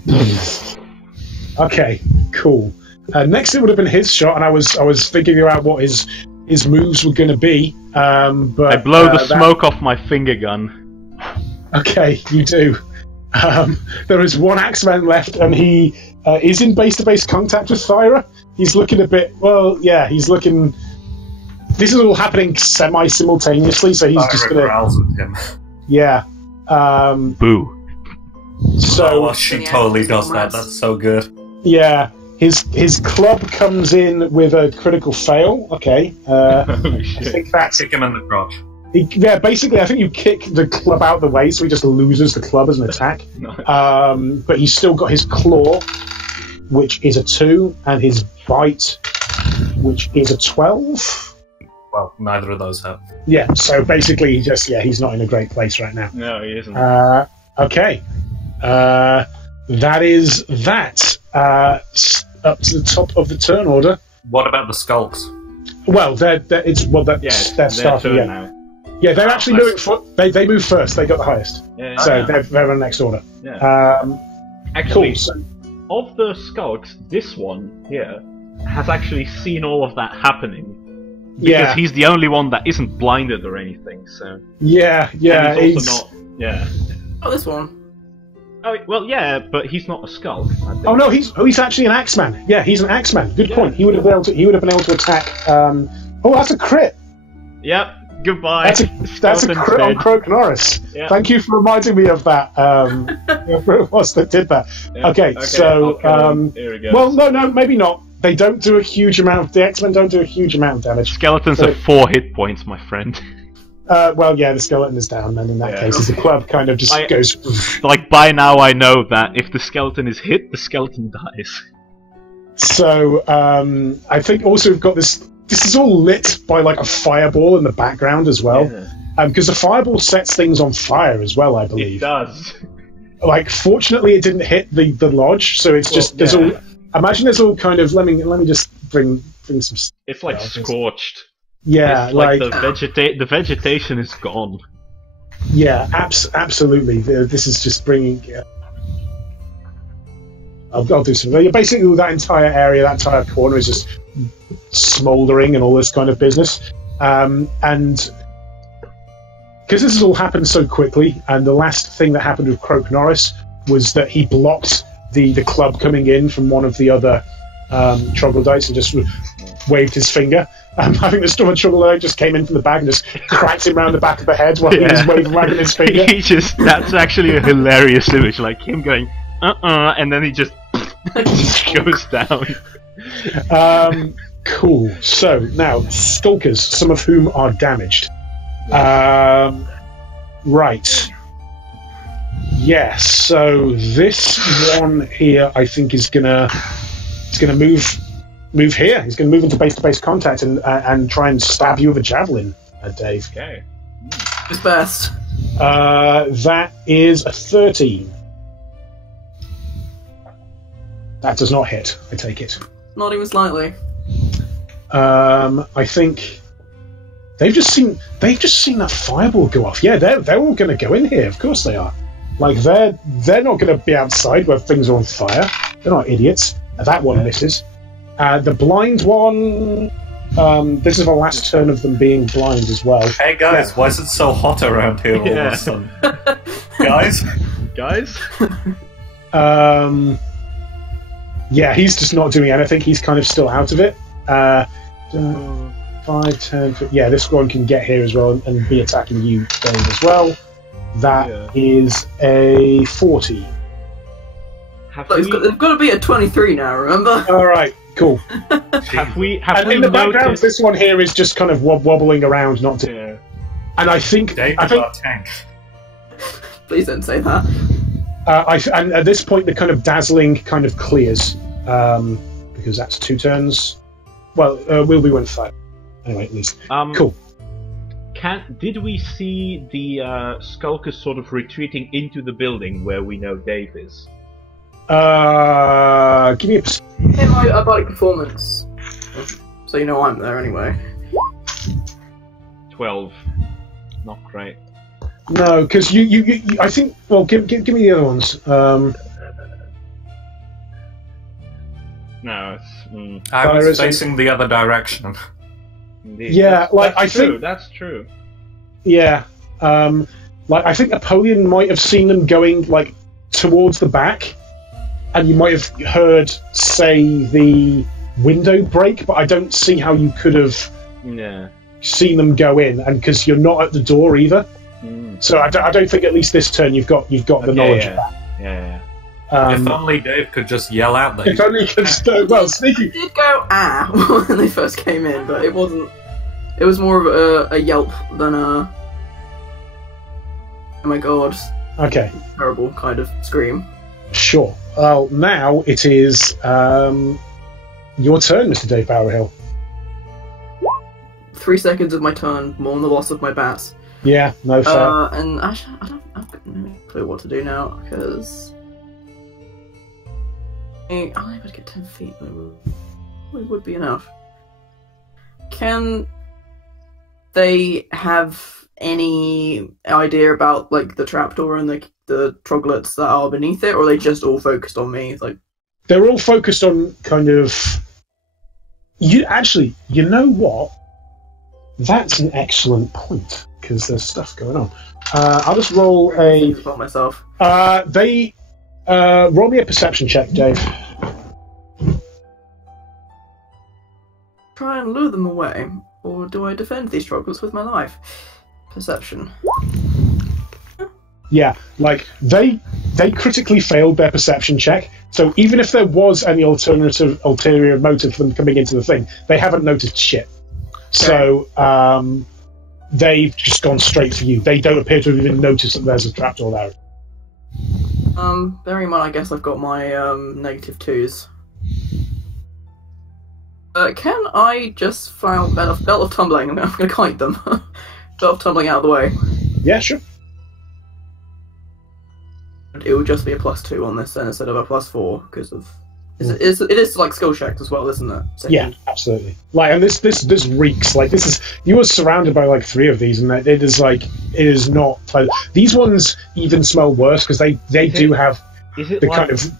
okay, cool. Next it would have been his shot, and I was figuring out what his moves were going to be, but I blow the smoke off my finger gun. Okay, you do. There is one Axeman left, and he is in base-to-base contact with Thyra. He's looking a bit... Well, yeah, he's looking... This is all happening semi-simultaneously, so he's just going to... with him. Yeah. Boo. So she totally does that. That's so good. Yeah. His club comes in with a critical fail. Okay. I think that's... Kick him in the crotch. Basically, I think you kick the club out of the way, so he just loses the club as an attack. Nice. But he's still got his claw, which is a 2, and his bite, which is a 12. Well, neither of those have. Yeah, so basically, he's not in a great place right now. No, he isn't. Okay. That is that. Up to the top of the turn order. What about the skulks? Well, they're Yeah, they're starting. turn Yeah. now. Yeah, they're actually moving. They move first. They got the highest, Yeah, so yeah. they're on the next order. Yeah. Actually, Cool. So, of the skulks, this one here has actually seen all of that happening. Because yeah, he's the only one that isn't blinded or anything, so... yeah. And he's It's, also not... Yeah. Oh, this one. Oh, well, yeah, but he's not a skulk, I think. oh no, he's actually an Axeman. Yeah, he's an Axeman. Good Yeah. point. He would have been able to attack. Oh, that's a crit. Yep, goodbye. That's a Skeleton's crit on dead. Croak Norris. Yeah. Thank you for reminding me of that. Whoever it was that did that. Yeah, Okay, so I'll kill him. Here we go. well, no, maybe not. They don't do a huge amount. The X-Men don't do a huge amount of damage. Skeletons have 4 hit points, my friend. Well, yeah, the skeleton is down. Then in that Yeah. case, the club kind of just goes. Like, by now I know that if the skeleton is hit, the skeleton dies. So I think also we've got this. This is all lit by like a fireball in the background as well, because the fireball sets things on fire as well. I It believe. does. Like, fortunately, it didn't hit the lodge, so it's just there's all. Imagine there's all kind of. Let me just bring some. It's like scorched. Yeah, It's like like the vegetation is gone. yeah, absolutely. This is just bringing. I'll do some. Basically, that entire area, that entire corner, is just smouldering and all this kind of business. And because this has all happened so quickly, and the last thing that happened with Croak Norris was that he blocked the club coming in from one of the other troglodytes and just waved his finger. I think the Storm Troglodyte just came in from the back and just cracked him around the back of the head while he was wagging his finger. That's actually a hilarious image, like him going, and then he just goes down. Cool. So now stalkers, some of whom are damaged. Right. Yes. So this one here, I think, is gonna move here. He's gonna move into base-to-base contact and try and stab you with a javelin, Dave. Okay. It's best. That is a 13. That does not hit. I take it. Not even slightly. I think they've just seen that fireball go off. Yeah, they're all going to go in here. Of course they are. Like they're not going to be outside where things are on fire. They're not idiots. That one misses. The blind one. This is the last turn of them being blind as well. Hey guys, why is it so hot around here all of a sudden? Guys? Yeah, he's just not doing anything. He's kind of still out of it. 5, 10, yeah, this one can get here as well and be attacking you, Dave, as well. That is a 40. They've got to be at 23 now, remember? Alright, cool. Have we And in the background, noticed... this one here is just kind of wobbling around, not to... Yeah. And I think... Dave I is think our tank. Please don't say that. and at this point, the kind of dazzling kind of clears. Because that's 2 turns. Well, we went 5. Anyway, at least. Cool. Did we see the skulkers sort of retreating into the building where we know Dave is? Give me a... Hit my body performance. So you know I'm there anyway. 12. Not great. No, because you I think... Well, give me the other ones. No, it's... I was facing the other direction. Indeed. Yeah, like, I think... That's true. Yeah. Like, I think Napoleon might have seen them going, like, towards the back, and you might have heard, say, the window break, but I don't see how you could have seen them go in, and because you're not at the door either. So I don't think at least this turn you've got the knowledge of that. Yeah. If only Dave could just yell out that. If only you could sneaky. It did go when they first came in, but it wasn't. It was more of a yelp than a oh my god, Okay. terrible kind of scream. Sure. Well, now it is your turn, Mr. Dave Bowerhill. 3 seconds of my turn, mourn the loss of my bats. Yeah, no fair. And actually, I don't. clue what to do now, because I'm able to get 10 feet, but it would be enough. Can they have any idea about like the trapdoor and the troglodytes that are beneath it, or are they just all focused on me? Like, they're all focused on kind of. You know what? That's an excellent point because there's stuff going on. I'll just roll a. About myself. They roll me a perception check, Dave. Try and lure them away, or do I defend these troglodytes with my life? Perception. Yeah, like they critically failed their perception check. So even if there was any ulterior motive for them coming into the thing, they haven't noticed shit. Okay. So they've just gone straight for you. They don't appear to have even noticed that there's a trapdoor there. Bearing in mind, I guess I've got my -2s. Can I just fly out belt of tumbling? I'm going to kite them. Belt of tumbling out of the way. Yeah, sure. It would just be a +2 on this then instead of a +4 because of it is like skill checks as well, isn't it? Second. Yeah, absolutely. Like, and this reeks like this is you were surrounded by like 3 of these, and it is not. These ones even smell worse because they do have the kind of.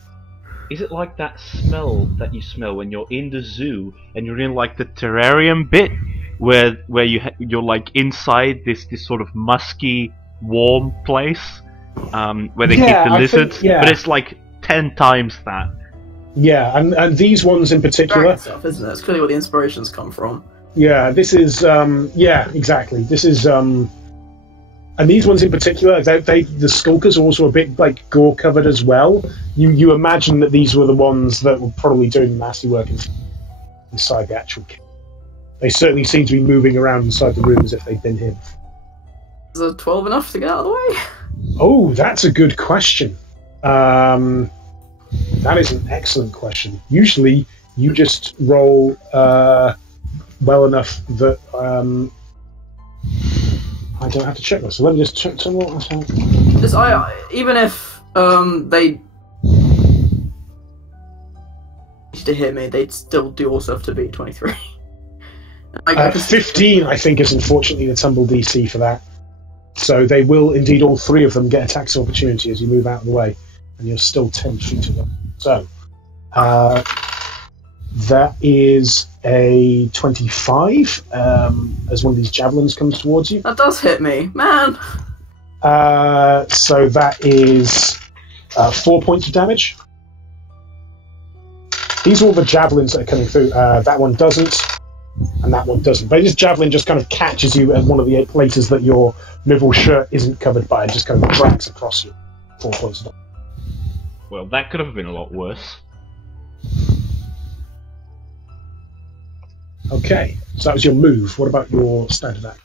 Is it like that smell that you smell when you're in the zoo and you're in like the terrarium bit where you're like inside this sort of musky, warm place where they keep the lizards, but it's like 10 times that. Yeah, and these ones in particular, stuff, isn't it? It's clearly where the inspirations come from. Yeah, this is exactly. This is and these ones in particular, the skulkers are also a bit like gore covered as well. You imagine that these were the ones that were probably doing the nasty work inside the actual cave. They certainly seem to be moving around inside the room as if they'd been here. Is a 12 enough to get out of the way? Oh, that's a good question. That is an excellent question. Usually, you just roll well enough that I don't have to check this. So let me just check. Even if they to hit me, they'd still do also have to beat 23. 15, I think, is unfortunately the tumble DC for that. So they will indeed, all 3 of them, get attacks of opportunity as you move out of the way, and you're still 10 feet of them. So that is a 25 as one of these javelins comes towards you. That does hit me, man. So that is 4 points of damage. These are all the javelins that are coming through. That one doesn't, and that one doesn't. But this javelin just kind of catches you at one of the places that your middle shirt isn't covered by, and just kind of drags across you. 4 points of damage. Well, that could have been a lot worse. Okay, so that was your move. What about your standard act?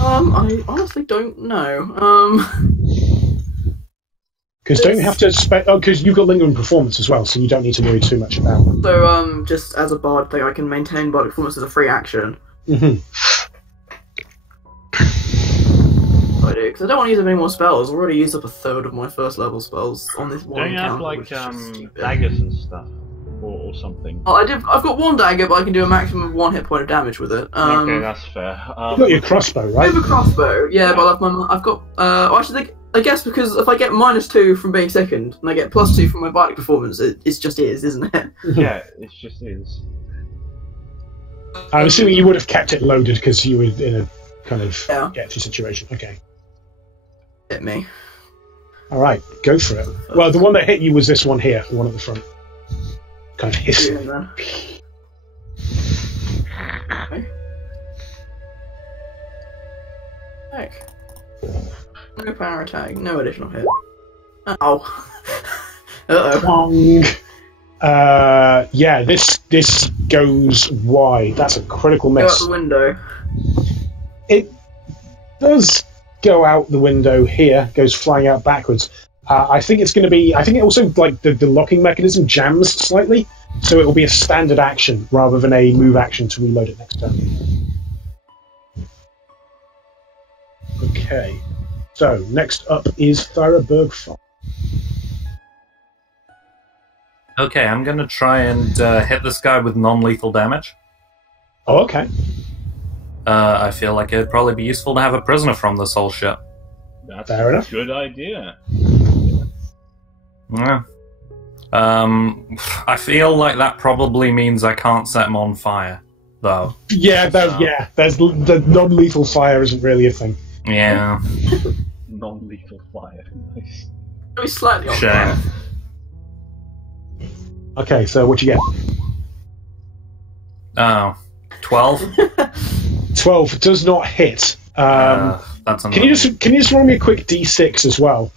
I honestly don't know. Because don't you have to spend? Oh, because you've got lingering performance as well, so you don't need to worry too much about it. So, just as a bard thing, I can maintain bardic performance as a free action. Mm-hmm. I do, because I don't want to use up any more spells. I've already used up a third of my first level spells on this one. Don't you have like daggers and stuff, or something? Oh, I've got one dagger, but I can do a maximum of 1 hit point of damage with it. Okay, that's fair. You've got your crossbow, right? I have a crossbow, yeah, but I've got. Actually, I guess because if I get -2 from being second and I get +2 from my bardic performance, it just is, isn't it? Yeah, it just is. I'm assuming you would have kept it loaded because you were in a kind of get-to situation. Okay. Hit me. All right, go for it. Well, the one that hit you was this one here, the one at the front. Kind of hissing. Okay. No power attack, no additional hit. Ow. Uh-oh. Yeah, this goes wide. That's a critical miss. Go out the window. It does go out the window here, goes flying out backwards. I think it's going to be... I think it also, like, the locking mechanism jams slightly, so it will be a standard action rather than a move action to reload it next turn. Okay. So, next up is Tharaberg Farm. Okay, I'm gonna try and hit this guy with non-lethal damage. Oh, okay. I feel like it'd probably be useful to have a prisoner from this whole shit. That's Fair enough. a good idea. Yeah. I feel like that probably means I can't set him on fire, though. Yeah, there's the non-lethal fire isn't really a thing. Yeah. Non-lethal fire. Nice. Maybe slightly on Shame. fire. Okay, so what you get? Oh. 12? 12 does not hit. That's Can you just roll me a quick d6 as well?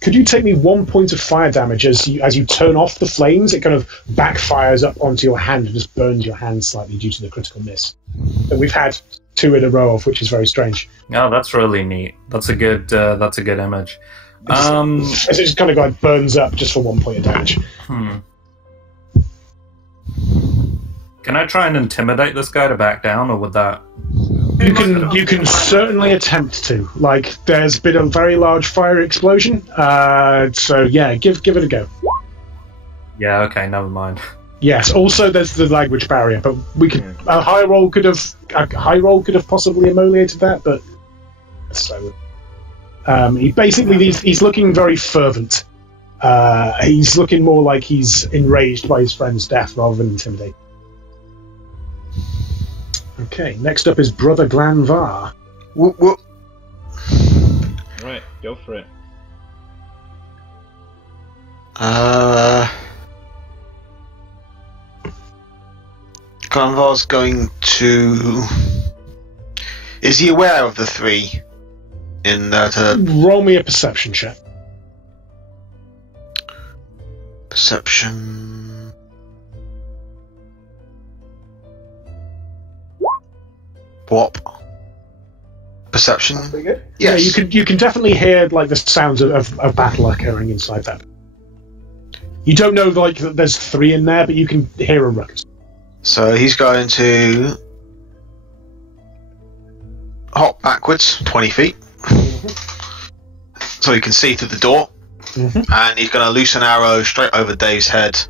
Could you take me 1 point of fire damage as you turn off the flames? It kind of backfires up onto your hand and just burns your hand slightly due to the critical miss. And we've had 2 in a row of, which is very strange. Oh, that's really neat. That's a good image. It just kind of like burns up just for 1 point of damage. Can I try and intimidate this guy to back down, or would that... You can certainly attempt to. Like, there's been a very large fire explosion, so yeah, give it a go. Yeah, okay, never mind. Yes. Also, there's the language barrier, but we could a high roll could have possibly emoliated that, but so he's looking very fervent. He's looking more like he's enraged by his friend's death rather than intimidated. Okay, next up is Brother Glanvar. Whoop, whoop. Right, go for it. Glanvar's going to... Is he aware of the 3 in that... Roll me a perception check. Perception... Whop. Perception? That's pretty good. Yes. Yeah, you can definitely hear like the sounds of battle occurring inside that. You don't know like that there's 3 in there, but you can hear a ruckus. So he's going to hop backwards 20 feet. So he can see through the door. And he's going to loose an arrow straight over Dave's head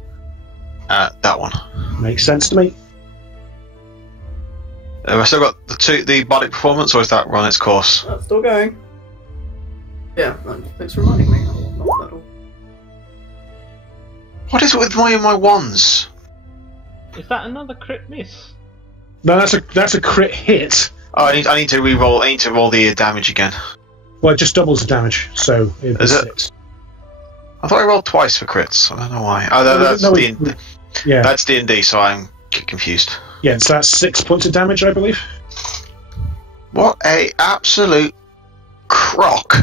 at that one. Makes sense to me. Have I still got the bardic performance, or is that run its course? That's still going. Yeah, thanks for reminding me. I'm not that all. What is it with my wands? Is that another crit miss? No, that's a crit hit. Oh, I need to re-roll. I need to roll the damage again. Well, it just doubles the damage, so it Is it? 6. I thought I rolled twice for crits. I don't know why. Oh, that's No, D&D. Yeah, That's D&D, so I'm confused. yeah. So that's 6 points of damage, I believe. What a absolute crock!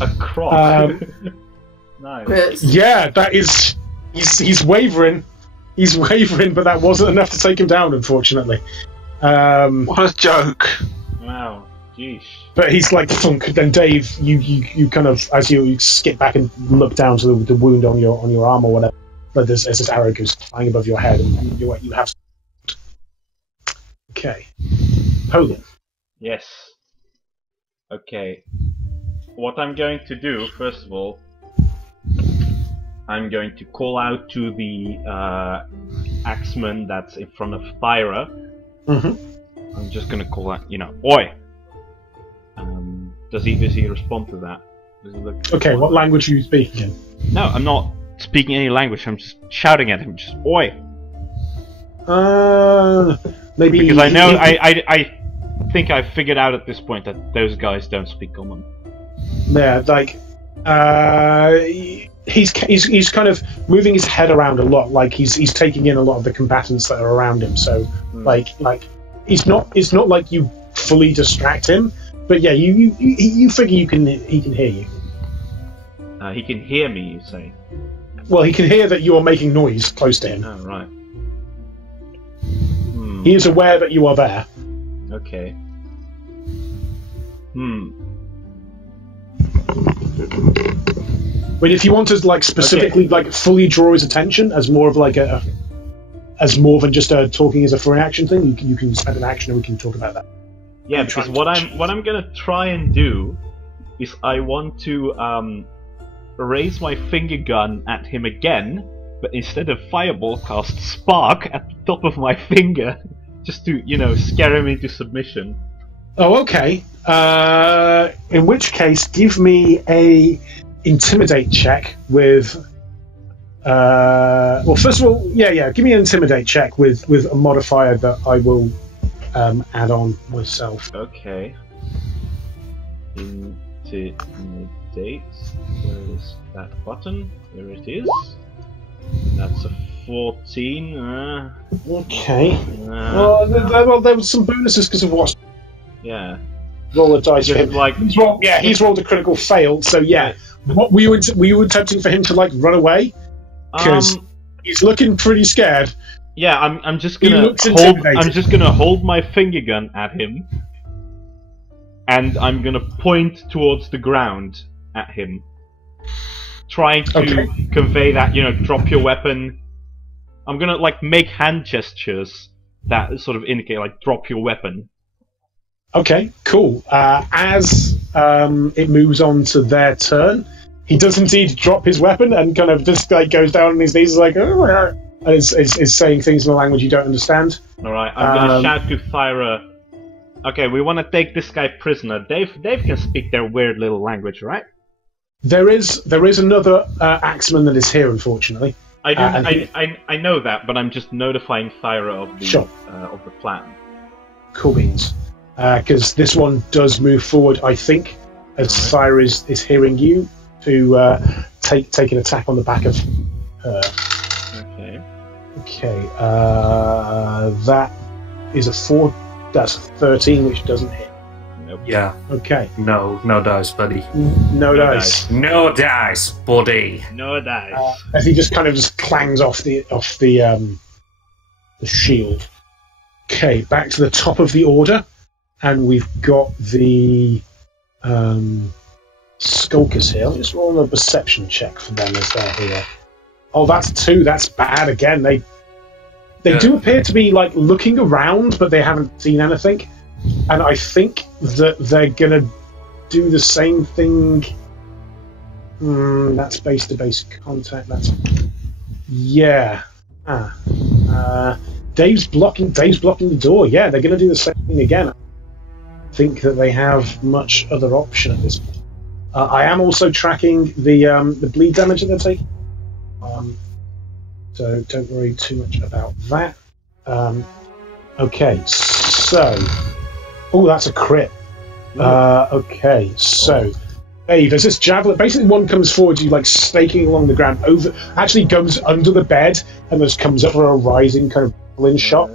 A croc. Nice. It's, Yeah, that is. He's wavering. He's wavering, but that wasn't enough to take him down, unfortunately. What a joke! Wow. Jeez. But he's like thunk. Then Dave, you kind of as you skip back and look down to the wound on your arm or whatever. But as this arrow goes flying above your head, and you have. Okay, Poland. Yes. Okay. What I'm going to do, first of all, I'm going to call out to the axeman that's in front of Thyra. Mm-hmm. I'm just gonna call out, Oi! Does he respond to that? Does he look, Okay, what language are you speaking in? No, I'm not speaking any language. I'm just shouting at him. Just Oi! Maybe Because I know, I think I've figured out at this point that those guys don't speak common. Yeah, like he's kind of moving his head around a lot, like he's taking in a lot of the combatants that are around him. So like it's not like you fully distract him, but yeah, you figure he can hear you. He can hear me, you say? Well, he can hear that you are making noise close to him. Oh, right. He is aware that you are there. Okay. But if you want to like specifically like fully draw his attention as more of like a as more than just talking as a free action thing. You can spend an action and we can talk about that. Yeah, because what I'm gonna try and do is I want to raise my finger gun at him again, but instead of fireball, cast spark at the top of my finger, just to scare him into submission. Oh, okay. In which case, give me a intimidate check with. Well, first of all, give me an intimidate check with a modifier that I will add on myself. Okay. Intimidate. Where is that button? There it is. That's a 14. Okay. Well, there was some bonuses because of what. Yeah. Roll a dice for him. Like, he's rolled a critical fail. So yeah, what were you attempting for him to like run away? Because he's looking pretty scared. Yeah, I'm just gonna hold my finger gun at him, and I'm gonna point towards the ground at him, trying to convey that drop your weapon. I'm gonna like make hand gestures that sort of indicate like drop your weapon. Okay, cool. As it moves on to their turn, he does indeed drop his weapon and kind of just like goes down on his knees, like, and is saying things in a language you don't understand. Alright, I'm gonna shout to Thyra. Okay, we want to take this guy prisoner. Dave can speak their weird little language, right? There is another axeman that is here, unfortunately. I know that, but I'm just notifying Thyra of the plan. Cool beans. Because this one does move forward, I think, as Thyra is hearing you to take an attack on the back of her. Okay. That is a 4. That's a 13, which doesn't hit. Nope. Yeah. Okay. No dice, buddy. No dice. No dice, buddy. No dice. As he just kind of clangs off the shield. Okay, back to the top of the order, and we've got the skulkers here. Let's just roll a perception check for them as they're here. Oh, that's 2. That's bad again. They do appear to be like looking around, but they haven't seen anything. And I think that they're gonna do the same thing. That's base-to-base contact. Dave's blocking the door. Yeah, they're gonna do the same thing again. I think that they have much other option at this point. I am also tracking the bleed damage that they're taking. So don't worry too much about that. Okay, so... Oh, that's a crit. Okay, so... Dave, there's this javelin. Basically, one comes forward to you, like, staking along the ground. Actually goes under the bed, and just comes up for a rising kind of javelin shot.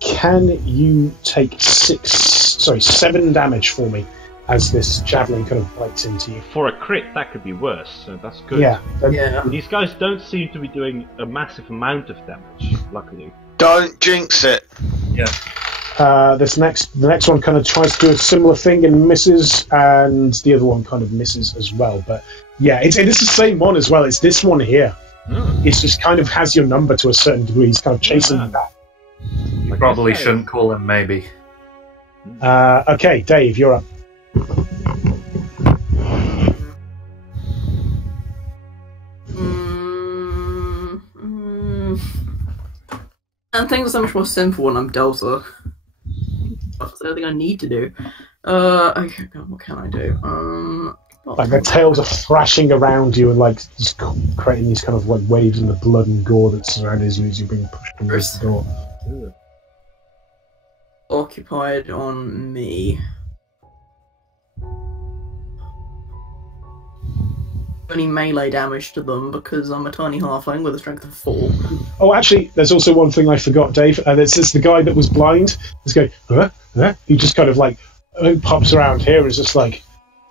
Can you take 7 damage for me? As this javelin kind of bites into you. For a crit, that could be worse, so that's good. Yeah. These guys don't seem to be doing a massive amount of damage, luckily. Don't jinx it. Yeah. The next one kind of tries to do a similar thing and misses, and the other one kind of misses as well. But yeah, it's the same one as well. It's this one here. It's just kind of has your number to a certain degree. He's kind of chasing you back. You probably shouldn't call him maybe. Okay, Dave, you're up. And things are so much more simple when I'm Delta. That's the only thing I need to do. Okay, what can I do? Like the tails are thrashing around you and like just creating these kind of like waves in the blood and gore that surrounds you as you're being pushed towards the door. Occupied on me. Only melee damage to them because I'm a tiny halfling with a strength of 4. Oh, actually, there's also one thing I forgot, Dave. It's the guy that was blind. He's going, huh? He just kind of like pops around here and is just like,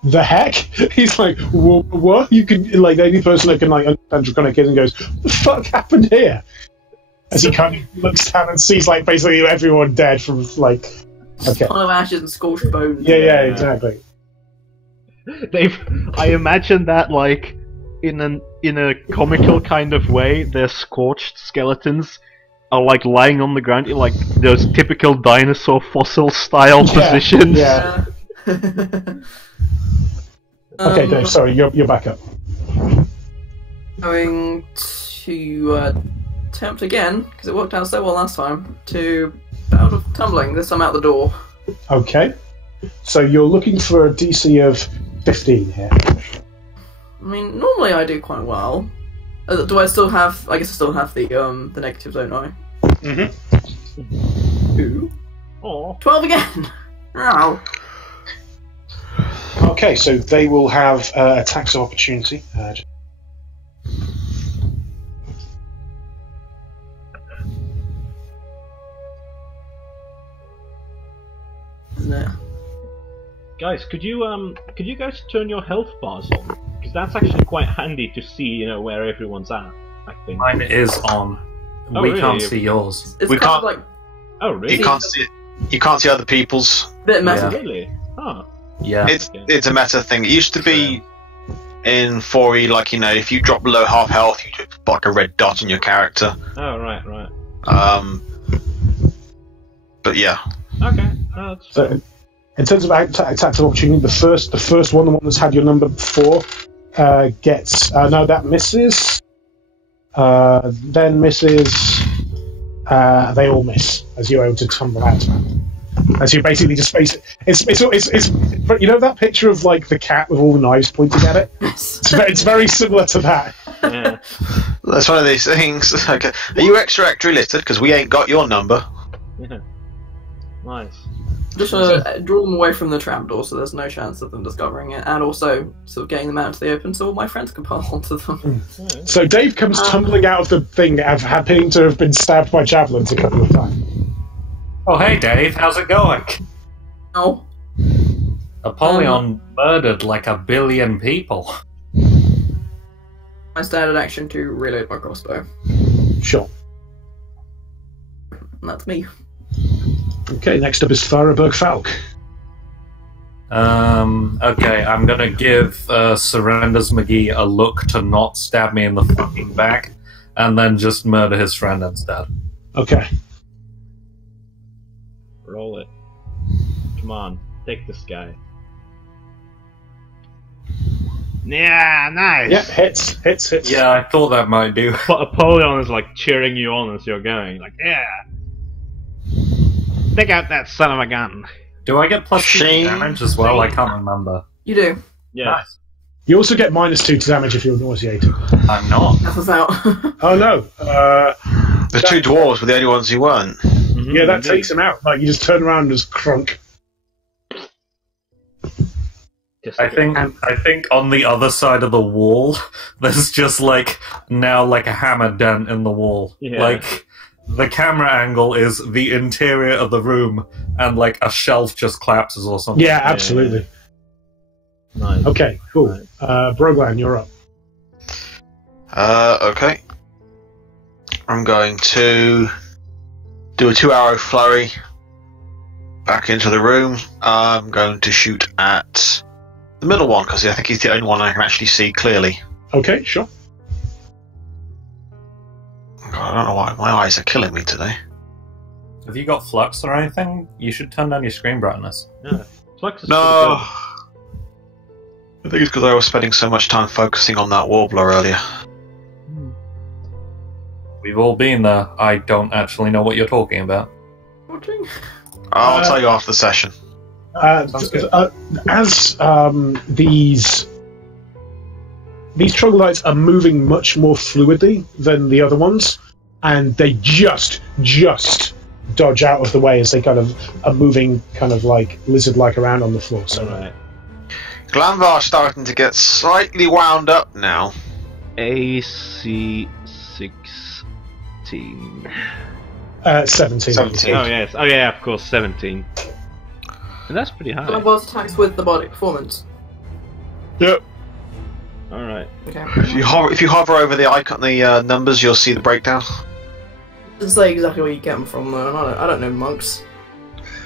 the heck? He's like, what? You can, like, the only person that can like understand Draconic and goes, what the fuck happened here? As he kind of looks down and sees like basically everyone dead from like, okay. Pile of ashes and scorched bones. Yeah, exactly. I imagine that like in a comical kind of way, their scorched skeletons are like lying on the ground in like those typical dinosaur fossil style positions. Yeah. Okay, Dave. Sorry, you're back up. Going to attempt again, because it worked out so well last time, to bout of tumbling, this time out the door. Okay. So you're looking for a DC of 15 here. I mean, normally I do quite well. Do I still have... I guess I still have the negative, don't I? Mm-hmm. Ooh. Aw. 12 again! Ow. Okay, so they will have attacks of opportunity. Isn't it? Guys, could you guys turn your health bars on? Because that's actually quite handy to see, you know, where everyone's at. I think. Mine is on. Oh, We really? can't see yours. It's We kind of can't- like Oh, really? You can't see. You can't see other people's. a bit meta. Really? Huh. Yeah. It's a meta thing. It used to be in 4E, like, you know, if you drop below half health, you just put like a red dot on your character. Oh, right. But yeah. Okay. That's So, in terms of attacks of opportunity, the first one, the one that's had your number before, gets no, that misses. Then misses. They all miss as you're able to tumble out. As you basically just face it. It's you know that picture of like the cat with all the knives pointing at it. It's very similar to that. yeah. That's one of these things. Okay. Are you extra listed? Because we ain't got your number. Yeah. Nice. Just draw them away from the trapdoor so there's no chance of them discovering it, and also sort of getting them out into the open so all my friends can pile onto them. So Dave comes tumbling out of the thing, happening to have been stabbed by javelins a couple of times. Oh, hey, Dave. How's it going? Oh. Apollyon murdered like 1 billion people. My standard action to reload my crossbow. Sure. And that's me. Okay, next up is Faraberg Falk. Okay, I'm gonna give Surrenders McGee a look to not stab me in the fucking back, and then just murder his friend instead. Okay. Roll it. Come on. Take this guy. Yeah, nice. Yep, hits. Yeah, I thought that might do. But Apollyon is like cheering you on as you're going. Like, yeah. Take out that son of a gun. Do I get plus 2 Shame. damage as well? I can't remember. You do. Yeah. Nice. You also get -2 to damage if you're nauseated. I'm not. That's us out. Oh no. The two dwarves were the only ones who weren't. Mhm, Yeah, that indeed. takes him out. Like you just turn around and just crunk. Just I kidding. think on the other side of the wall, there's just like now like a hammer dent in the wall. Yeah. Like the camera angle is the interior of the room, and like a shelf just collapses or something. Yeah, absolutely. Nice. Okay, cool. Broglan, you're up. Okay. I'm going to do a 2-arrow flurry back into the room. I'm going to shoot at the middle one because I think he's the only one I can actually see clearly. Okay, sure. God, I don't know why my eyes are killing me today. Have you got flux or anything? You should turn down your screen brightness. Yeah. Flux is No, pretty I think it's because I was spending so much time focusing on that warbler earlier. We've all been there. I don't actually know what you're talking about. Watching? I'll tell you after the session. Sounds good. As these troglodytes are moving much more fluidly than the other ones, and they just dodge out of the way as they kind of are moving kind of like lizard-like around on the floor. So good. Alright. Glanvar's starting to get slightly wound up now. AC 16. 17. 17. Oh yes. Oh yeah, of course, 17. And that's pretty high. Was attacks with the body performance. Yep. Alright. Okay. If you hover over the icon, the numbers, you'll see the breakdown. Doesn't say exactly where you get them from though, and I don't know monks.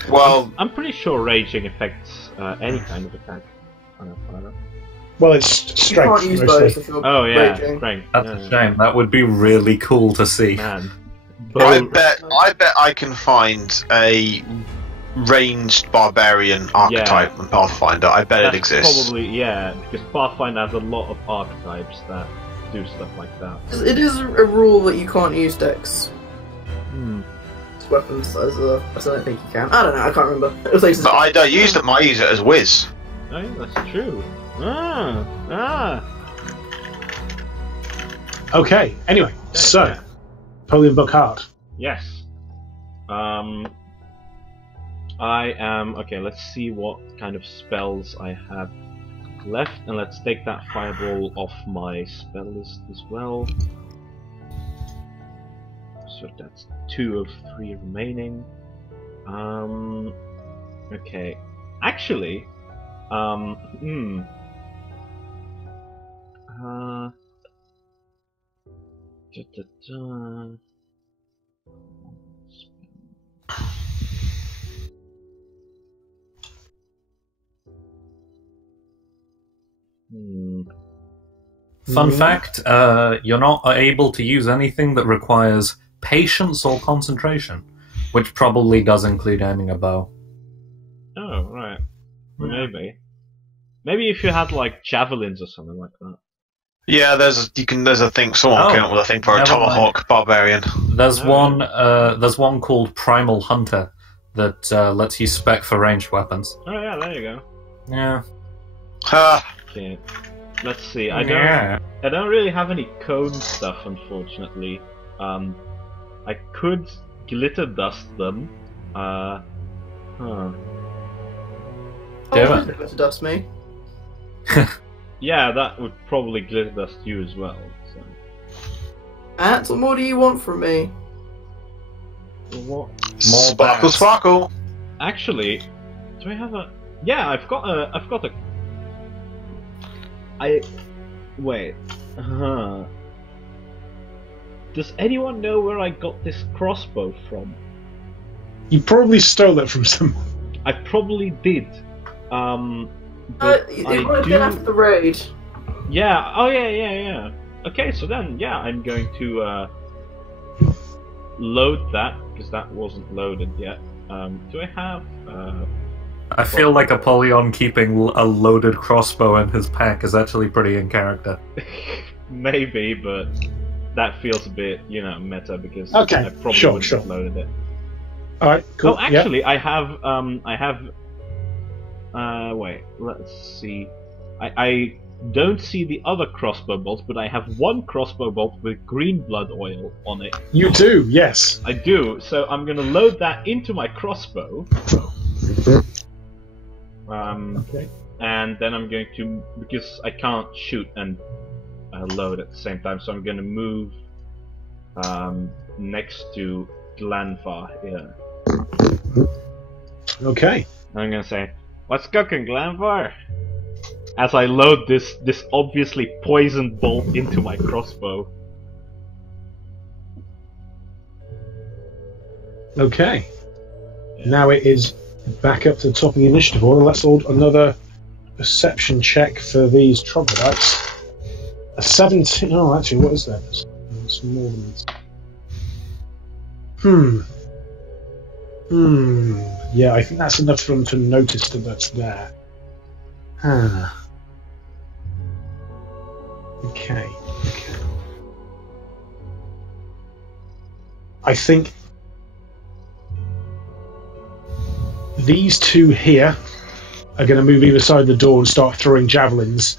Well, I'm pretty sure raging affects any kind of attack on a fighter. Well, it's You strength. can't use mostly. both if you're Oh yeah, raging. strength. That's yeah. a shame. That would be really cool to see. Man. I Bow- bet I can find a ranged barbarian archetype in Pathfinder. I bet That's it exists. probably, yeah, because Pathfinder has a lot of archetypes that do stuff like that. It is a rule that you can't use dex Hmm. weapons as a. I don't think you can. I don't know. I can't remember. It was like But I don't use them. I use it as whiz. Oh, yeah, that's true. Ah. Okay. Anyway, so yeah. Napoleon Buckhart. Yes. I am okay. Let's see what kind of spells I have left, and let's take that fireball off my spell list as well. So that's 2 of 3 remaining. Okay. Actually, da-da-da. Fun fact, you're not able to use anything that requires patience or concentration, which probably does include aiming a bow. Oh, right. Maybe. Maybe if you had, like, javelins or something like that. Yeah, there's a thing. Someone Oh, came up with a thing for a never mind. tomahawk barbarian. There's Oh. there's one called Primal Hunter that lets you spec for ranged weapons. Oh, yeah, there you go. Yeah. Ha! Okay. Let's see. I don't really have any cone stuff, unfortunately. I could glitter dust them. Huh. Oh, Do you it. didn't have to dust me. Yeah, that would probably glitter dust you as well. So. Ant, what more do you want from me? What? More Sparkle, bats. sparkle. Actually, do I have a? Yeah, I've got a. Wait. Does anyone know where I got this crossbow from? You probably stole it from someone. I probably did. But It I would have do. been after the raid. Yeah. Oh yeah. Okay, so then yeah, I'm going to load that because that wasn't loaded yet. Do I have? I feel like Apollyon keeping a loaded crossbow in his pack is actually pretty in character. Maybe, but that feels a bit, meta because Okay, I probably sure, wouldn't sure. have loaded it. All right, cool. Oh, actually, I have. Wait, let's see. I don't see the other crossbow bolt, but I have one crossbow bolt with green blood oil on it. You do, yes. I do, so I'm gonna load that into my crossbow. Okay. And then I'm going to, because I can't shoot and load at the same time, so I'm gonna move next to Glanvar here. Okay. And I'm gonna say, "What's cooking, Glanvar?" As I load this obviously poisoned bolt into my crossbow. Okay. Now it is back up to the top of the initiative order. Let's hold another perception check for these troglodytes. A 17. Oh, actually, what is that? It's more than this. Yeah, I think that's enough for them to notice that that's there. Okay. I think these two here are going to move either side of the door and start throwing javelins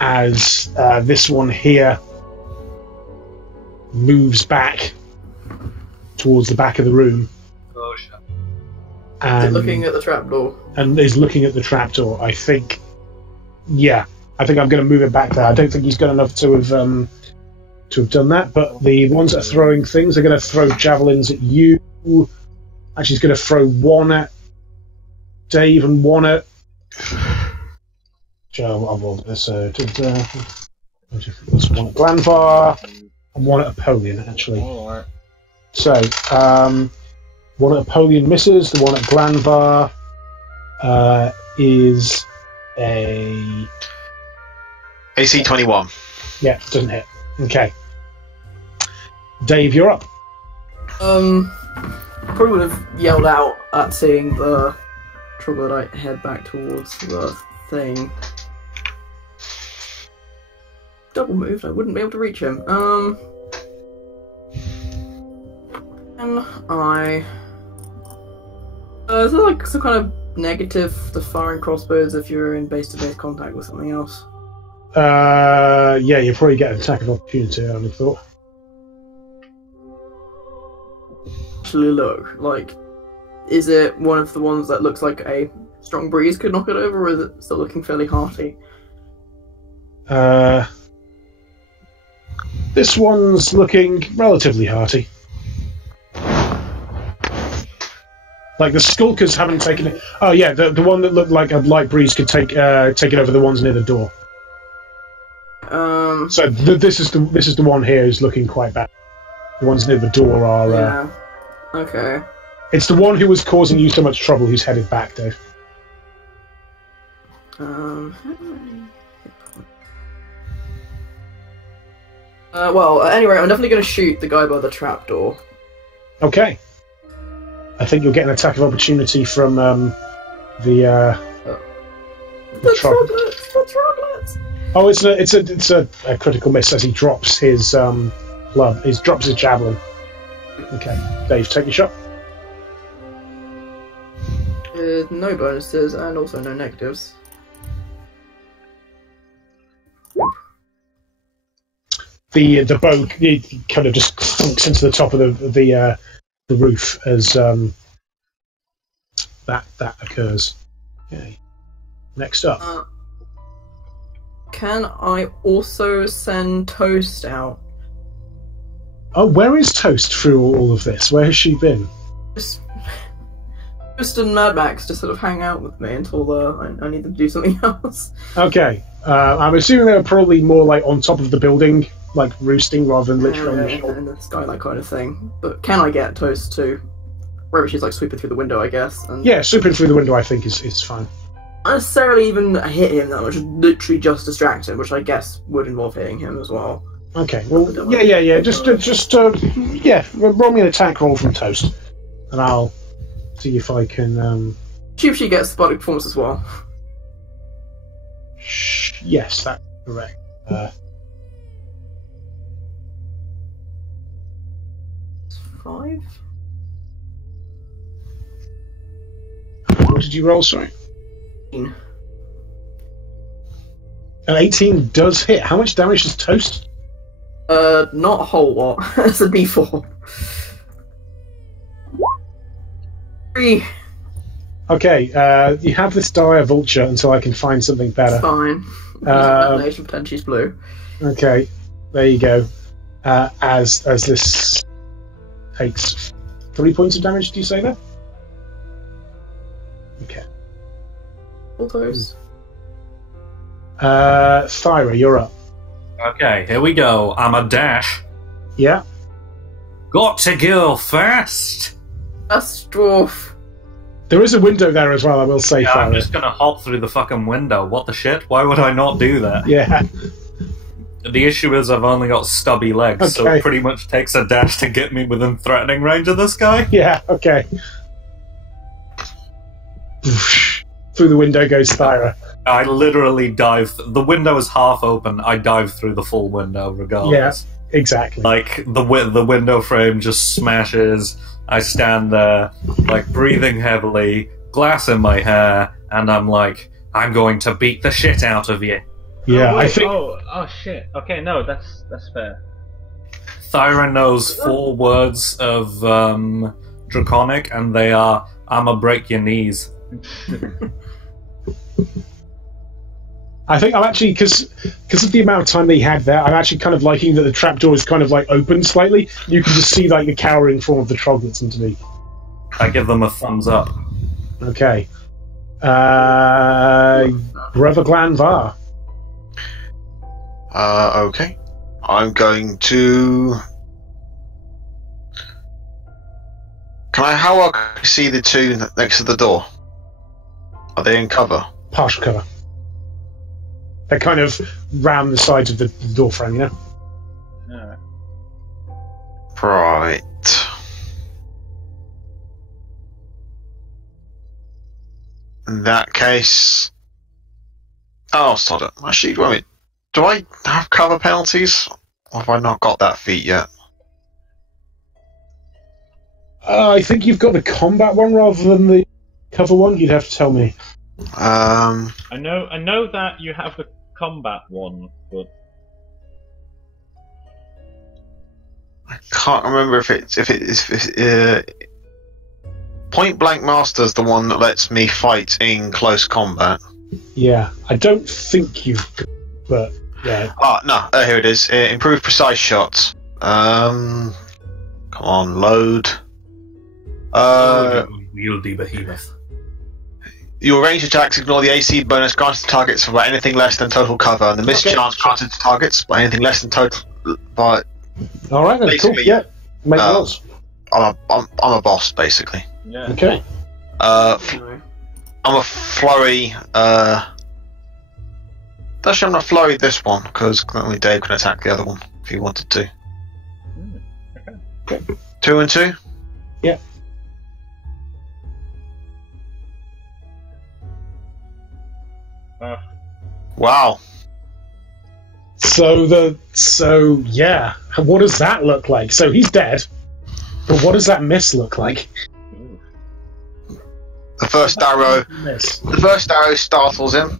as this one here moves back towards the back of the room Oh shit. Looking at the trapdoor. and is looking at the trapdoor. I think, yeah, I think I'm going to move it back there. I don't think he's got enough to have done that, but the ones that are throwing things are going to throw javelins at you. Actually, he's going to throw one at Dave and one at Joe. I'll roll this. There's one at Glanvar and one at Apollyon, actually. Alright. So, one at Apollyon misses. The one at Glanvar is a AC 21. Yeah, doesn't hit. Okay. Dave, you're up. Probably would have yelled out at seeing the troglodyte head back towards the thing. Double moved, I wouldn't be able to reach him. And is there like some kind of negative to firing crossbows if you're in base-to-base contact with something else? Yeah, you probably get an attack of opportunity, I would have thought. Actually, look, like, is it one of the ones that looks like a strong breeze could knock it over, or is it still looking fairly hearty? This one's looking relatively hearty. Like the skulkers haven't taken it. Oh yeah, the one that looked like a light breeze could take it over the ones near the door. So this is the one here who's looking quite bad. The ones near the door are. Yeah. Okay. It's the one who was causing you so much trouble who's headed back, Dave. Well, anyway, I'm definitely going to shoot the guy by the trapdoor. Okay. I think you'll get an attack of opportunity from the Troglets! The Troglets! Oh, it's a critical miss as he drops his club. He drops his javelin. Okay, Dave, take your shot. No bonuses and also no negatives. The bow kind of just thunks into the top of the roof as that occurs. Okay. Next up. Can I also send Toast out? Oh, where is Toast through all of this? Where has she been? Toast and Mad Max just sort of hang out with me until I need them to do something else. Okay. I'm assuming they were probably more like on top of the building, like roosting rather than literally on the shoulder. In the sky, that kind of thing. But can I get Toast to wherever she's like sweeping through the window, I guess? And yeah, sweeping through the window I think is fine. Not necessarily even hit him that much, literally just distract him, which I guess would involve hitting him as well. Okay, well, yeah. Just roll me an attack roll from Toast, and I'll see if I can. See if she gets the body performance as well. Yes, that's correct. Five. What did you roll? Sorry. 18. An 18 does hit. How much damage does Toast? Not a whole lot. It's a D4. 3. Okay, you have this dire vulture until I can find something better. It's fine. Pretend she's blue. Okay, there you go. As this takes 3 points of damage, do you say that? Okay. Full Toast. Thyra, you're up. Okay, here we go. I'm a dash. Yeah. Got to go fast. That's dwarf. There is a window there as well, I will say, Yeah, Thyra. I'm just gonna hop through the fucking window. What the shit? Why would I not do that? Yeah. The issue is I've only got stubby legs, so Okay. it pretty much takes a dash to get me within threatening range of this guy. Yeah, okay. Through the window goes Thyra. I literally dive. The window is half open. I dive through the full window regardless. Yeah, exactly. Like the window frame just smashes. I stand there, like breathing heavily, glass in my hair, and I'm like, I'm going to beat the shit out of you. Yeah, Oh, wait, I think. Oh shit. Okay, no, that's fair. Thyra knows 4 words of Draconic, and they are, I'ma break your knees. I think I'm actually, because of the amount of time they had there, I'm actually kind of liking that the trapdoor is kind of like open slightly. You can just see like the cowering form of the Troglets underneath. I give them a thumbs up. Okay. Brother Glanvar. Okay. I'm going to. How well can I see the two next to the door? Are they in cover? Partial cover. They're kind of round the sides of the door frame, you know? Alright. Right. In that case... Oh, sod it. Actually, wait. Do I have cover penalties? Or have I not got that feat yet? I think you've got the combat one rather than the cover one. You'd have to tell me. I know that you have the combat one, but I can't remember if Point Blank Master's the one that lets me fight in close combat. Yeah, I don't think you've... But, yeah. Oh, no, here it is. Improved precise shots. Come on, load. Wieldy behemoth. Your ranged attacks ignore the AC bonus granted to targets by anything less than total cover, and the miss chance granted to targets by anything less than total... But Alright then, cool. Yeah, make rolls. I'm a boss, basically. yeah. Okay. Anyway. I'm a flurry. Actually, I'm not flurry this one because only Dave can attack the other one if he wanted to. Okay. 2 and 2. Yeah. Wow. So yeah. What does that look like? So he's dead. But what does that miss look like? The first arrow. Miss. The first arrow startles him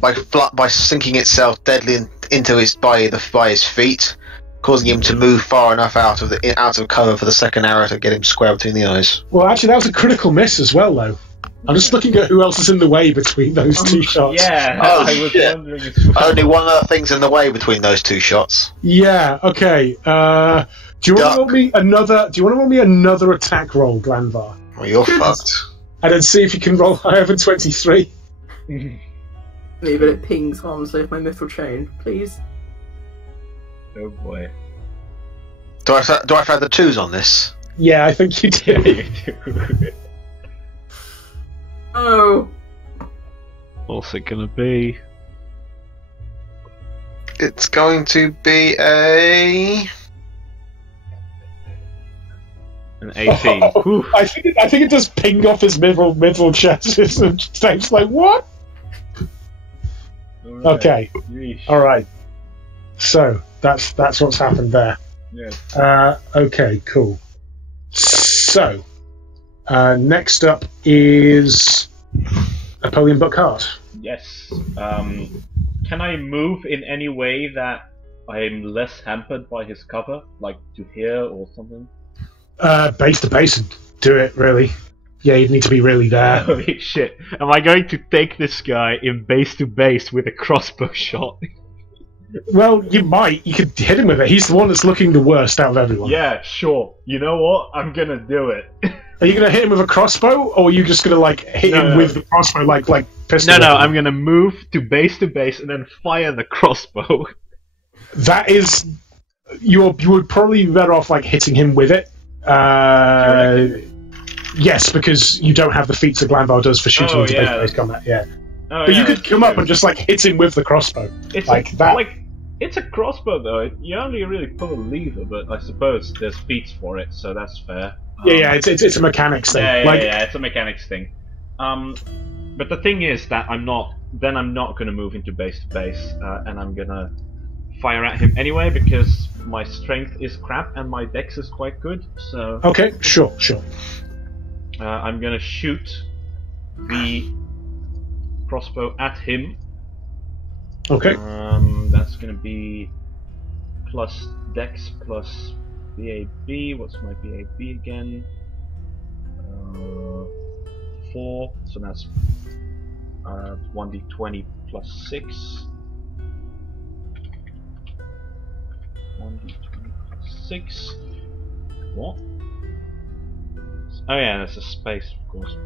by sinking itself deadly into his by his feet, causing him to move far enough out of cover for the second arrow to get him square between the eyes. Well, actually, that was a critical miss as well, though. I'm just looking at who else is in the way between those two shots. Yeah, Oh, I was shit. wondering as well. Only one other thing's in the way between those two shots. Yeah. Okay. Do you want to roll me another? Do you want to roll me another attack roll, Glanvar, Well, you're fucked. and then see if you can roll higher than 23? Maybe it pings on, so if my mithril chain, please. Oh boy. Do I have to add the 2s on this? Yeah, I think you did. Oh. What's it gonna be? It's going to be a... An 18. Whew. I think it does ping off his mithril chest. And Dave's like, what? Alright. Okay. Yeesh. All right. So that's what's happened there. Yeah. Okay, cool. So next up is Napoleon Buckhart. Yes. Can I move in any way that I'm less hampered by his cover, like to here or something? Base to base and do it, really. Yeah, you'd need to be really there. Holy shit. Am I going to take this guy in base to base with a crossbow shot? Well, you might. You could hit him with it. He's the one that's looking the worst out of everyone. Yeah, sure. You know what? I'm gonna do it. Are you going to hit him with a crossbow, or are you just going to like hit him with the crossbow, like pistol? No, I'm gonna move to base and then fire the crossbow. That is, you would probably be better off like hitting him with it. Yes, because you don't have the feats that Glanvar does for shooting into base combat. Yeah, but you could come up and just like hit him with the crossbow. It's like that. Like, it's a crossbow though. You only really pull a lever, but I suppose there's feats for it, so that's fair. Yeah, it's a mechanics thing. Yeah, it's a mechanics thing. But the thing is that I'm not going to move into base to base, and I'm gonna fire at him anyway because my strength is crap and my dex is quite good. So okay, sure. I'm gonna shoot the crossbow at him. Okay. That's gonna be plus dex plus BAB. What's my BAB again? 4. So that's 1d20 plus 6. 1d20 plus 6. What? Oh yeah, that's a space, of course.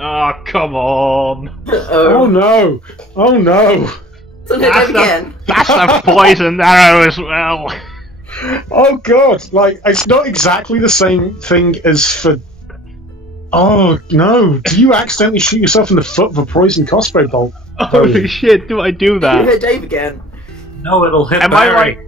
Oh, come on! Oh no! Oh no! So hit that again. That's a poisoned arrow as well! Oh god! Like, it's not exactly the same thing as for Oh no! Do you accidentally shoot yourself in the foot with a poison crossbow bolt? Holy shit! Do I do You that? hit Dave again. No, it'll hit Am I Barry. right?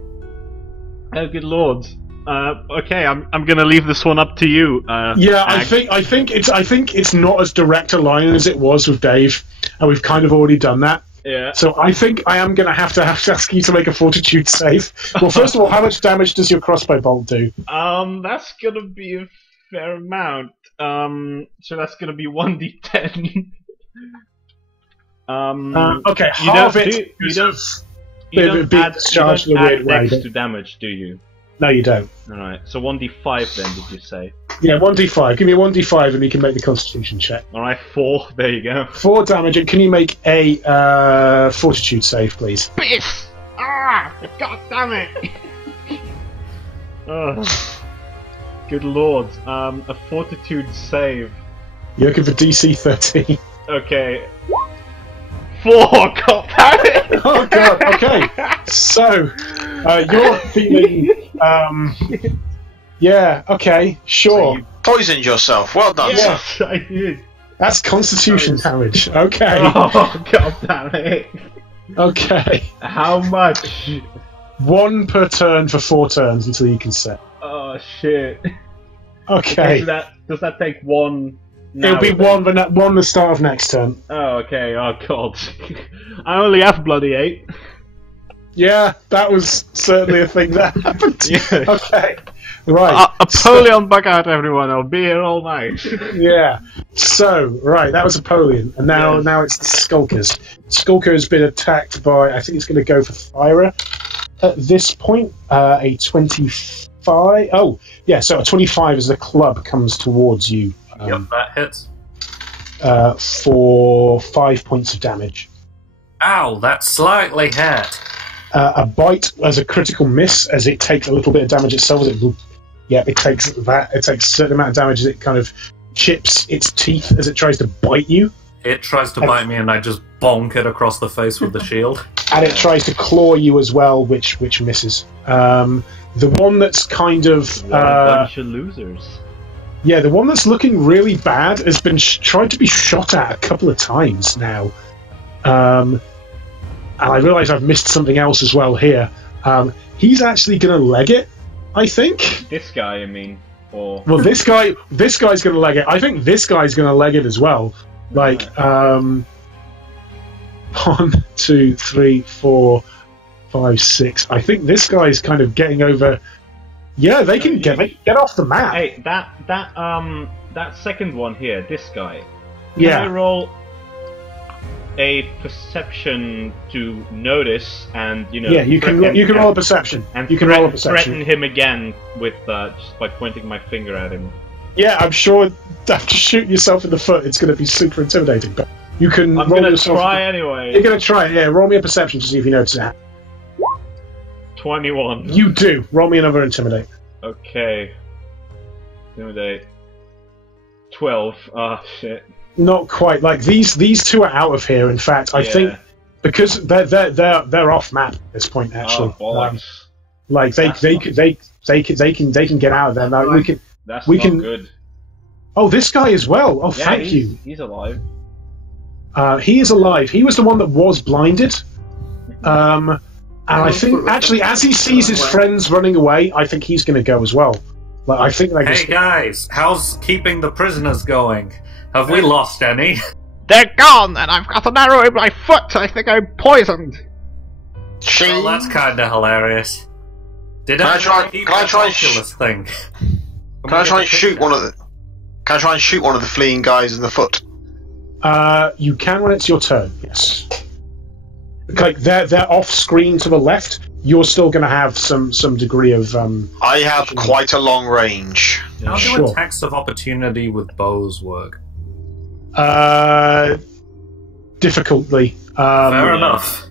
Oh, good lord. Okay, I'm gonna leave this one up to you. Yeah, I Ag. think it's not as direct a line as it was with Dave, and we've kind of already done that. Yeah. So I think I am going to have to ask you to make a fortitude save. Well, first of all, how much damage does your crossbow bolt do? That's gonna be a fair amount. So that's gonna be 1d10. Okay, you half don't it. do- you don't- Bit You of a don't big add, discharge you in a don't weird add way, dex but- to damage, do you? No, you don't. Alright, so 1d5 then, did you say? Yeah, 1d5. Give me a 1d5 and you can make the Constitution check. Alright, 4, there you go. 4 damage, and can you make a fortitude save, please? Biff! Ah! God damn it! Good lord. A fortitude save. You're looking for DC 13. Okay. 4! God damn it! Oh god, okay. So, you're feeling, yeah, okay, sure. You poisoned yourself. Well done, sir. Yes, I did. That's Constitution damage. Okay, Oh, god damn it. okay. How much? 1 per turn for 4 turns until you can set. Oh, shit. Okay. So does that take 1 now? It'll be 1 the start of next turn. Oh, okay. Oh, god. I only have bloody 8. Yeah, that was certainly a thing that happened. Yeah. Okay, right. Apollyon back out, everyone. I'll be here all night. Yeah. So, right, that was Apollyon, and now Yes. now it's the Skulkers. Skulker has been attacked by, I think it's going to go for Thyra at this point. A 25. Oh, yeah. So a 25 as the club comes towards you. Yep, that hits. For 5 points of damage. Ow, that slightly hurt. A bite as a critical miss, as it takes a little bit of damage itself. It takes that. It takes a certain amount of damage as it kind of chips its teeth as it tries to bite you, It tries to bite me and I just bonk it across the face with the shield. and it tries to claw you as well, which misses. The one that's kind of What a bunch of losers. yeah, the one that's looking really bad has been tried to be shot at a couple of times now. And I realise I've missed something else as well here. He's actually going to leg it, I think. This guy, I mean. Or. Well, this guy's going to leg it. I think this guy's going to leg it as well. Like, 1, 2, 3, 4, 5, 6. I think this guy's kind of getting over. Yeah, they can get off the map. Hey, that second one here, this guy. Can Yeah. I roll a perception to notice and Yeah, you can roll a perception. and You can roll a perception. threaten him again with just by pointing my finger at him. Yeah, I'm sure after shooting yourself in the foot, it's going to be super intimidating. But you can I'm roll gonna yourself. try anyway. You're going to try it. Yeah, roll me a perception to see if you notice that. 21. You do. Roll me another intimidate. Okay. Intimidate. 12. Ah, shit. Not quite. Like these two are out of here. In fact, I Yeah. think because they're off map at this point. Actually, Oh, bollocks. like That's they not- can get out of there. Now we can. That's we not can- good. Oh, this guy as well. Oh, Yeah, thank he's, you. He's alive. He is alive. He was the one that was blinded. And I think actually, as he sees his friends running away, I think he's going to go as well. Like I think they Hey just. guys, how's keeping the prisoners going? Have we lost any? They're gone, and I've got an arrow in my foot. I think I'm poisoned. Well, that's kinda hilarious. Did Can I anyone try- keep can I that try and Oculus thing? Can I try and shoot one of the? Can I try and shoot one of the fleeing guys in the foot? You can when it's your turn. Yes. Like they're off screen to the left. You're still going to have some degree of. I have quite a long range. How do Sure. attacks of opportunity with bows work? Difficultly. Fair enough.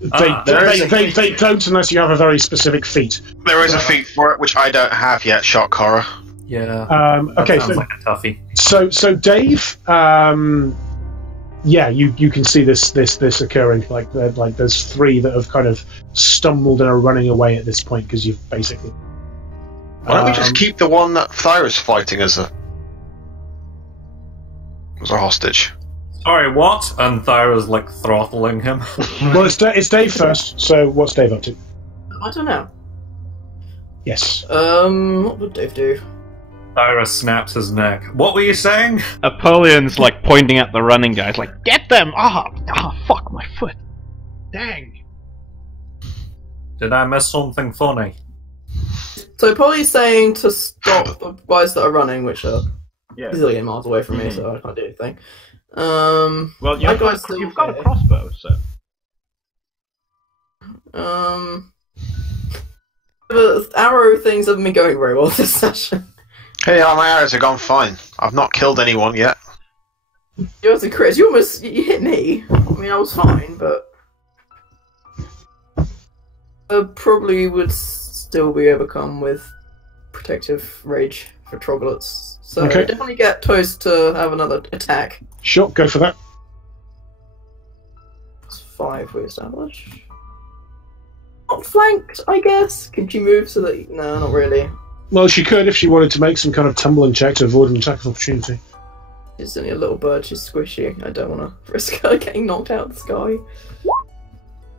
They don't unless you have a very specific feat. There is a feat for it which I don't have yet. Shock horror. Yeah. That Okay, sounds so, like a toughie. so Dave, yeah, you can see this occurring. Like there's 3 that have kind of stumbled and are running away at this point because you've basically. Why don't we just keep the one that Thyra's fighting as a? as a hostage. Sorry, what? And Thyra's like throttling him. Well, it's Dave first. So what's Dave up to? I don't know. Yes. What would Dave do? Thyra snaps his neck. What were you saying? Apollyon's like pointing at the running guys, like, get them! Fuck my foot. Dang. Did I miss something funny? So Polly's saying to stop the guys that are running, which are Yeah. zillion miles away from me, so I can't do anything. Well, my guy's still you've got a here. crossbow, so. The arrow things haven't been going very well this session. Hey, my arrows have gone fine. I've not killed anyone yet. You had to Chris, you hit me. I mean, I was fine, but I probably would still be overcome with protective rage for troglodytes. So Okay. definitely get Toast to have another attack. Sure, go for that. It's 5 we establish. Not flanked, I guess. Could you move so that... No, not really. Well, she could if she wanted to make some kind of tumbling check to avoid an attack of opportunity. She's only a little bird, she's squishy. I don't want to risk her getting knocked out of the sky.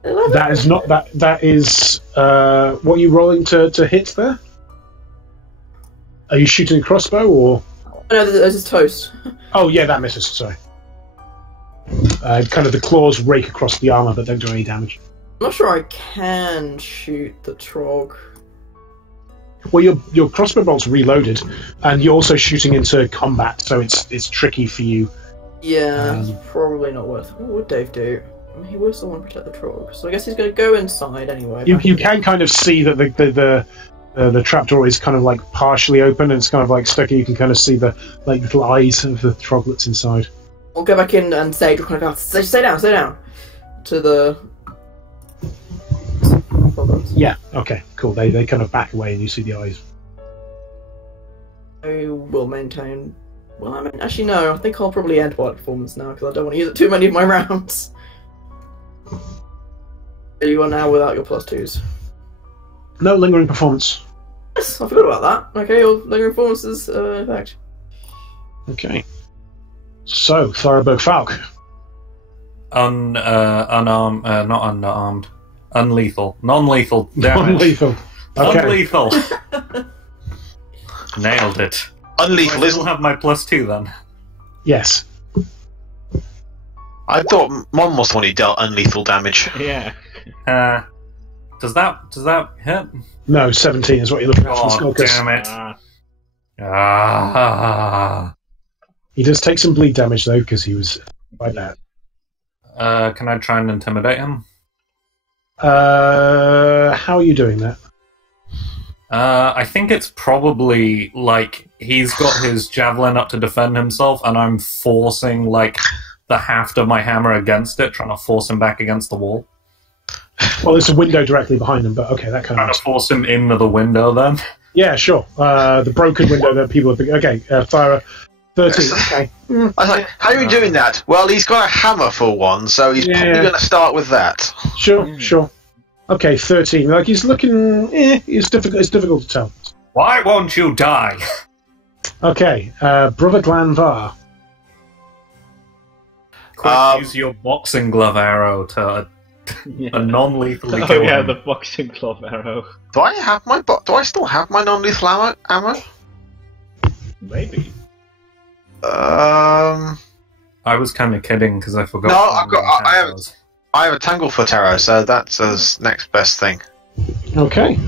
11. That is not that. That is what are you rolling to hit there? Are you shooting a crossbow or? No, this is Toast. Oh yeah, that misses. Sorry. Kind of the claws rake across the armor, but don't do any damage. I'm not sure I can shoot the trog. Well, your crossbow bolt's reloaded, and you're also shooting into combat, so it's tricky for you. Yeah, it's probably not worth. What would Dave do? I mean, he would still want to protect the trog, so I guess he's going to go inside anyway. You can kind of see that the trapdoor is kind of like partially open, and it's kind of like stuck. And you can kind of see the like little eyes of the troglets inside. I'll go back in and say, stay down. To the troglets. Yeah. Okay. Cool. They kind of back away, and you see the eyes. I will maintain. Well, I mean, actually, no. I think I'll probably end Wild Performance now because I don't want to use it too many of my rounds. You are now without your +2s. No lingering performance. Yes, I forgot about that. Okay, your lingering performance is in fact. Okay. So, Thoroughberg Falk. Unarmed, not unarmed. Unlethal. Non-lethal damage. Non-lethal. Okay. Non-lethal. Nailed it. Unlethal, I isn't still have my +2 then. Yes. I thought Mon was the one who dealt unlethal damage. Yeah. Does that hit? No, 17 is what you're looking at. Oh, from Skulkus. damn it. Ah. Ah. He does take some bleed damage though, because he was like that. Can I try and intimidate him? How are you doing that? I think it's probably like he's got his javelin up to defend himself, and I'm forcing like the haft of my hammer against it, trying to force him back against the wall. Well, there's a window directly behind him, but okay, that kind Trying of. to force him into the window then. Yeah, sure. The broken window that people have. Okay, Thyra, 13. Okay. I was like, how are you doing that? Well, he's got a hammer for one, so he's probably going to start with that. Sure. Okay, 13. Like he's looking. It's difficult. It's difficult to tell. Why won't you die? Okay, Brother Glanvar. Quick, use your boxing glove arrow to Yeah. a non-lethally Oh kill yeah, him. the boxing glove arrow. Do I still have my non-lethal ammo? Maybe. I was kind of kidding because I forgot. No, I have a Tanglefoot arrow, so that's his next best thing. Okay.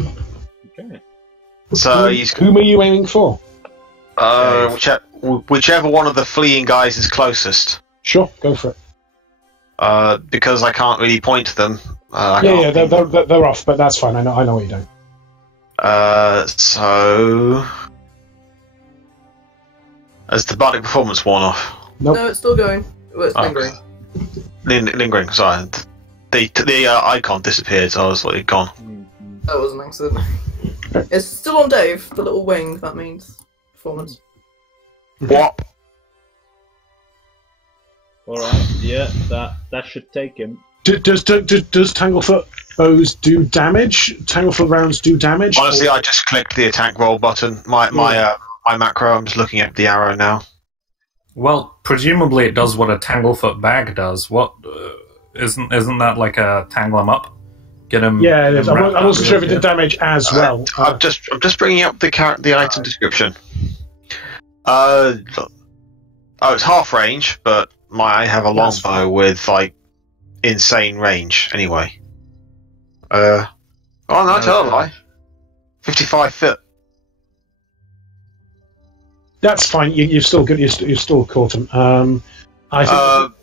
Okay. So he's Whom are you aiming for? whichever one of the fleeing guys is closest. Sure, go for it. Because I can't really point to them. They're off, but that's fine. I know what you're doing. So has the bardic performance worn off? Nope. No, it's still going. Well, it's Oh. lingering. Lingering. Sorry, the icon disappeared, so I was like gone. That was an accident. It's still on Dave, the little wing, that means. Performance. What? Alright, yeah, that should take him. Does Tanglefoot bows do damage? Tanglefoot rounds do damage? Honestly, I just clicked the attack roll button. My macro. I'm just looking at the arrow now. Well, presumably it does what a Tanglefoot bag does. What isn't that like a tangle him up? Get him. Yeah, it is. I wrapped up wasn't sure if it really did damage as well. I'm just bringing up the item description. It's half range, but I have a longbow with like insane range. Anyway. Oh no, tell a lie. 55 foot. That's fine. You're still good. You're still caught him. I think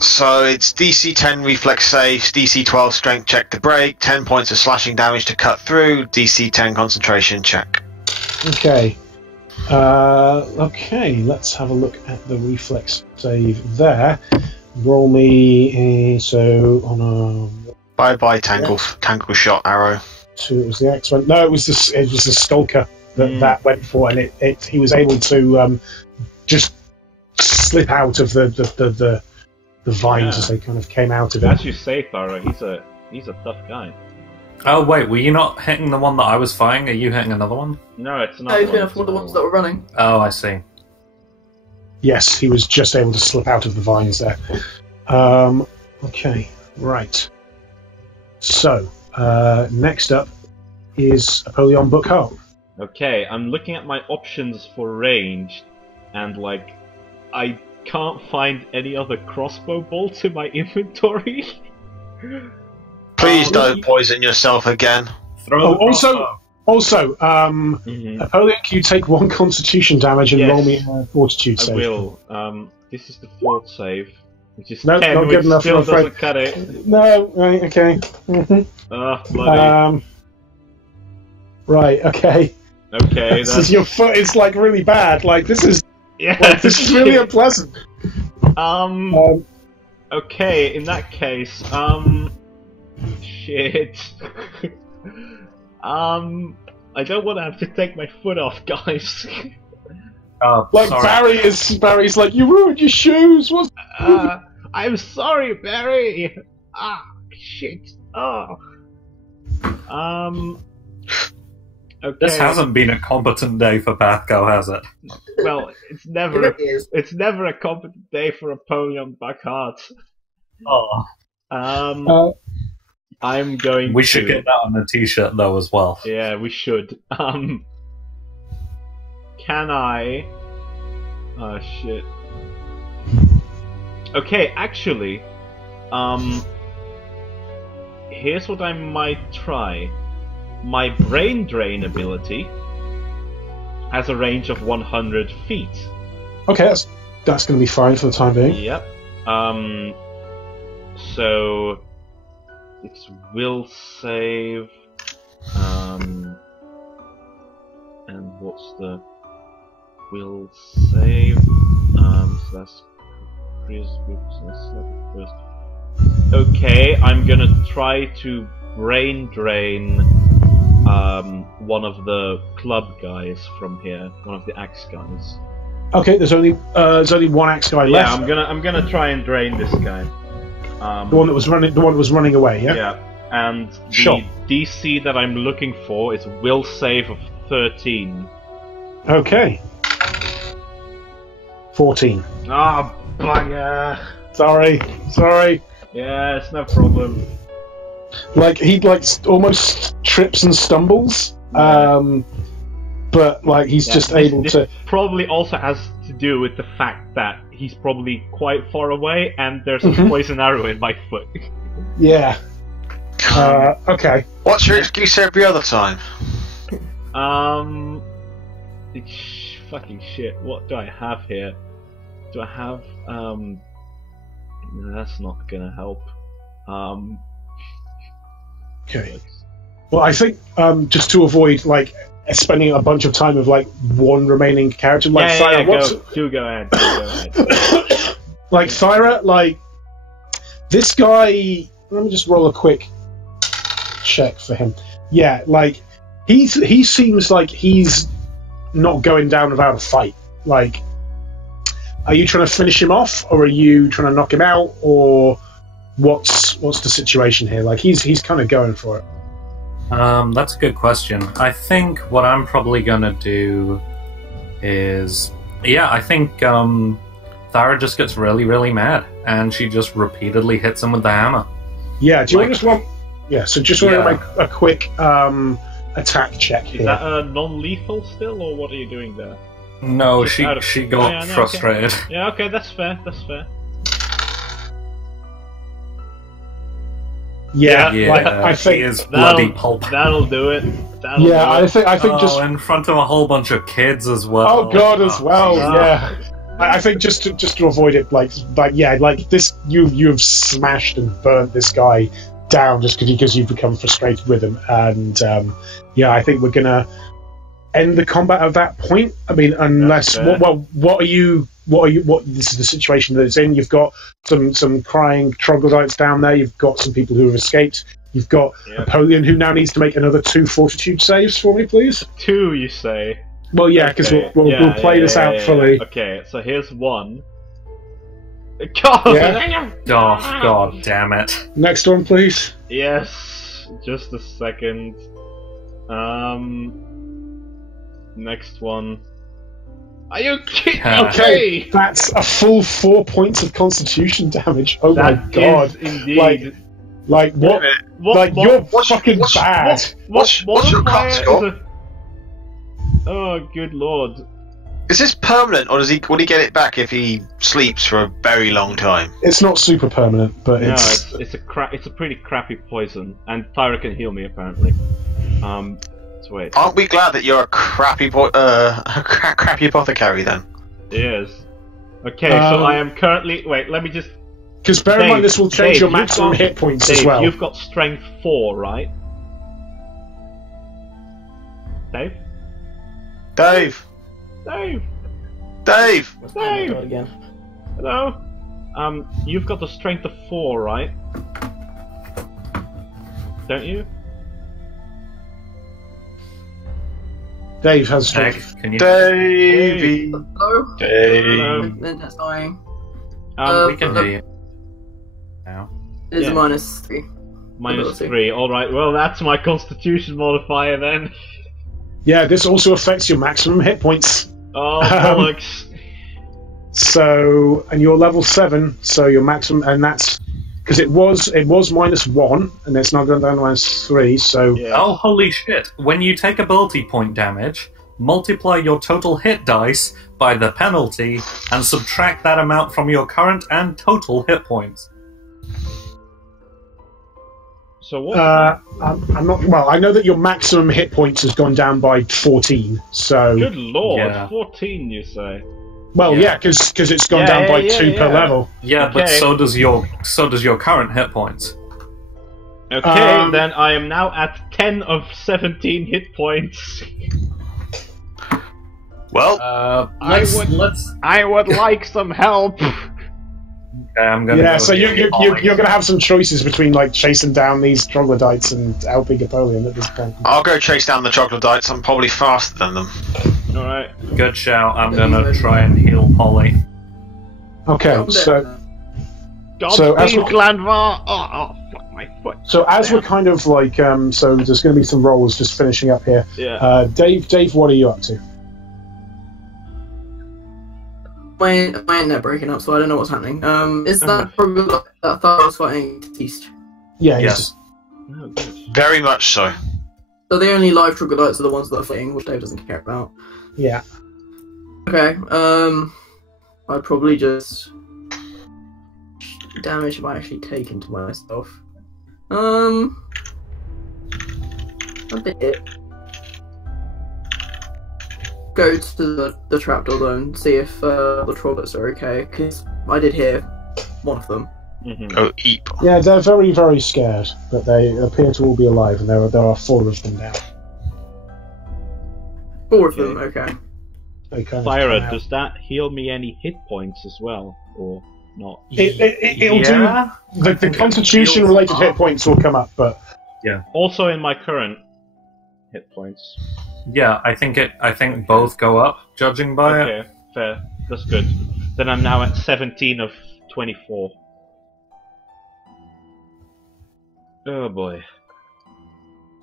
so it's DC 10 reflex saves, DC 12 strength check to break, 10 points of slashing damage to cut through, DC 10 concentration check. Okay. Okay, let's have a look at the reflex save there. Roll me so on a Bye tangle shot arrow. It was the X-Men. No, it was the Skulker that went for, and he was able to just slip out of the vines as they kind of came out of it. As you say, Farah, he's a tough guy. Oh wait, were you not hitting the one that I was fighting? Are you hitting another one? No, it's not. No, he's going for one of the ones that were running. Oh, I see. Yes, he was just able to slip out of the vines there. Okay, right. So, next up is Apollyon Buckhart. Okay, I'm looking at my options for range, and I can't find any other crossbow bolts in my inventory. Please don't poison yourself again. Also, Apollyon, can you take 1 Constitution damage and roll me a Fortitude save? I will. This is the 4th save, which is no, 10, not which good enough, still I'm afraid. doesn't cut it. No, right, okay. Bloody. Right, okay. Okay, This is your foot is like really bad. Like this is this is really unpleasant. Okay, in that case, shit. I don't want to have to take my foot off, guys. Like sorry. Barry's like, you ruined your shoes. What? I'm sorry, Barry. Shit. Okay. This hasn't been a competent day for Bathco, has it? Well, it's never. It's never a competent day for Apollyon Buckhart. I'm going. We should get that on a t-shirt though as well. Yeah, we should. Can I? Oh shit. Okay, actually, here's what I might try. My brain drain ability has a range of 100 feet. Okay, that's going to be fine for the time being. Yep. So it's will save. And what's the will save? So that's first. Okay, I'm gonna try to brain drain one of the club guys from here, one of the axe guys. Okay, there's only one axe guy left. Yeah, I'm gonna try and drain this guy. The one that was running away. Yeah. Yeah, and the Sure. DC that I'm looking for is will save of 13. Okay. 14. Ah, bugger. Sorry. Yeah, it's no problem. Like he almost trips and stumbles. But like he's just able to. Probably also has to do with the fact that he's probably quite far away, and there's a poison arrow in my foot. Yeah. Okay. What's your excuse every other time? It's fucking shit. What do I have here? Do I have no, that's not gonna help. Okay. Well, I think just to avoid like spending a bunch of time with like one remaining character, like Thyra, go ahead. like Thyra, like this guy. Let me just roll a quick check for him. Yeah, like he seems like he's not going down without a fight. Like, are you trying to finish him off, or are you trying to knock him out, or what's the situation here? Like he's kind of going for it. That's a good question. I think what I'm probably gonna do is, I think Thara just gets really, really mad, and she just repeatedly hits him with the hammer. Yeah. Do you want to? Yeah. So just want to make a quick attack check here. Is that non-lethal still, or what are you doing there? No, Just she got frustrated. Okay. Yeah, okay, that's fair. That's fair. Yeah, Yeah, I think he is bloody pulp. That'll do it. I think just in front of a whole bunch of kids as well. Oh god, as well. Oh. Yeah, I think just to avoid it, like this, you've smashed and burnt this guy down just because you've become frustrated with him, and I think we're gonna end the combat at that point. I mean, unless what this is the situation that it's in. You've got some crying troglodytes down there. You've got some people who have escaped. You've got Napoleon, who now needs to make another 2 fortitude saves for me, please. 2, you say? Well, yeah, because we'll play this out fully. Okay, so here's 1. God! Yeah. Oh, god damn it. Next one, please. Yes, just a second. Next one. Are you kidding? Okay, that's a full 4 points of constitution damage. Oh my god! Indeed. Like what? You're fucking bad. What's your con score? Oh, good lord! Is this permanent, or will he get it back if he sleeps for a very long time? It's not super permanent, but it's a pretty crappy poison, and Thyra can heal me apparently. So wait. Aren't we glad that you're a crappy crappy apothecary then? Yes. Okay, so I am currently. Wait, let me just. Because bear in mind, this will change your maximum hit points as well. You've got strength 4, right? Dave? Dave! Dave! Dave! Dave! Again. Hello? You've got the strength of 4, right? Don't you? Dave has strength. Can you? Davey! Hello? Dave! That's dying. We can hear you now. It's -3. -3. Alright, well, that's my constitution modifier then. Yeah, this also affects your maximum hit points. Oh, bollocks. So, and you're level 7, so your maximum, and that's because it was -1, and it's now gone down to -3. So, Oh, holy shit! When you take ability point damage, multiply your total hit dice by the penalty, and subtract that amount from your current and total hit points. So what? I'm not. Well, I know that your maximum hit points has gone down by 14. So, Good lord, Yeah. 14, you say? well, yeah, because it's gone down by 2 per level. Yeah, but Okay. so does your current hit points. Okay, then I am now at 10 of 17 hit points. Well, I would like some help. I'm gonna. Yeah, go so here. you're going to have some choices between like chasing down these troglodytes and helping Napoleon at this point. I'll go chase down the troglodytes. I'm probably faster than them. Alright. Good shout. I'm gonna try and heal Polly. Okay, so Godspeed, as we're- Glanvar! Oh, fuck my foot. so as we're kind of like so there's going to be some rolls just finishing up here. Yeah. Dave, what are you up to? My internet breaking up, so I don't know what's happening. Is that probably that Thar was fighting East? Yeah, Yes. Oh, good. Very much so. So the only live troglodytes are the ones that are fighting, which Dave doesn't care about. yeah. Okay, I'd probably just damage if I actually take into myself. A bit. Go to the trapdoor zone, see if the troglodytes are okay, because I did hear one of them. Mhm. Oh, eep. Yeah, they're very, very scared, but they appear to all be alive, and there are 4 of them now. 4 of them, okay. They kind of Thyra, come out. does that heal me any hit points as well, or not? It'll Yeah. do. The constitution-related hit points will come up, but Also in my current hit points. Yeah, I think both go up, judging by it. Okay, fair. That's good. Then I'm now at 17 of 24. Oh boy.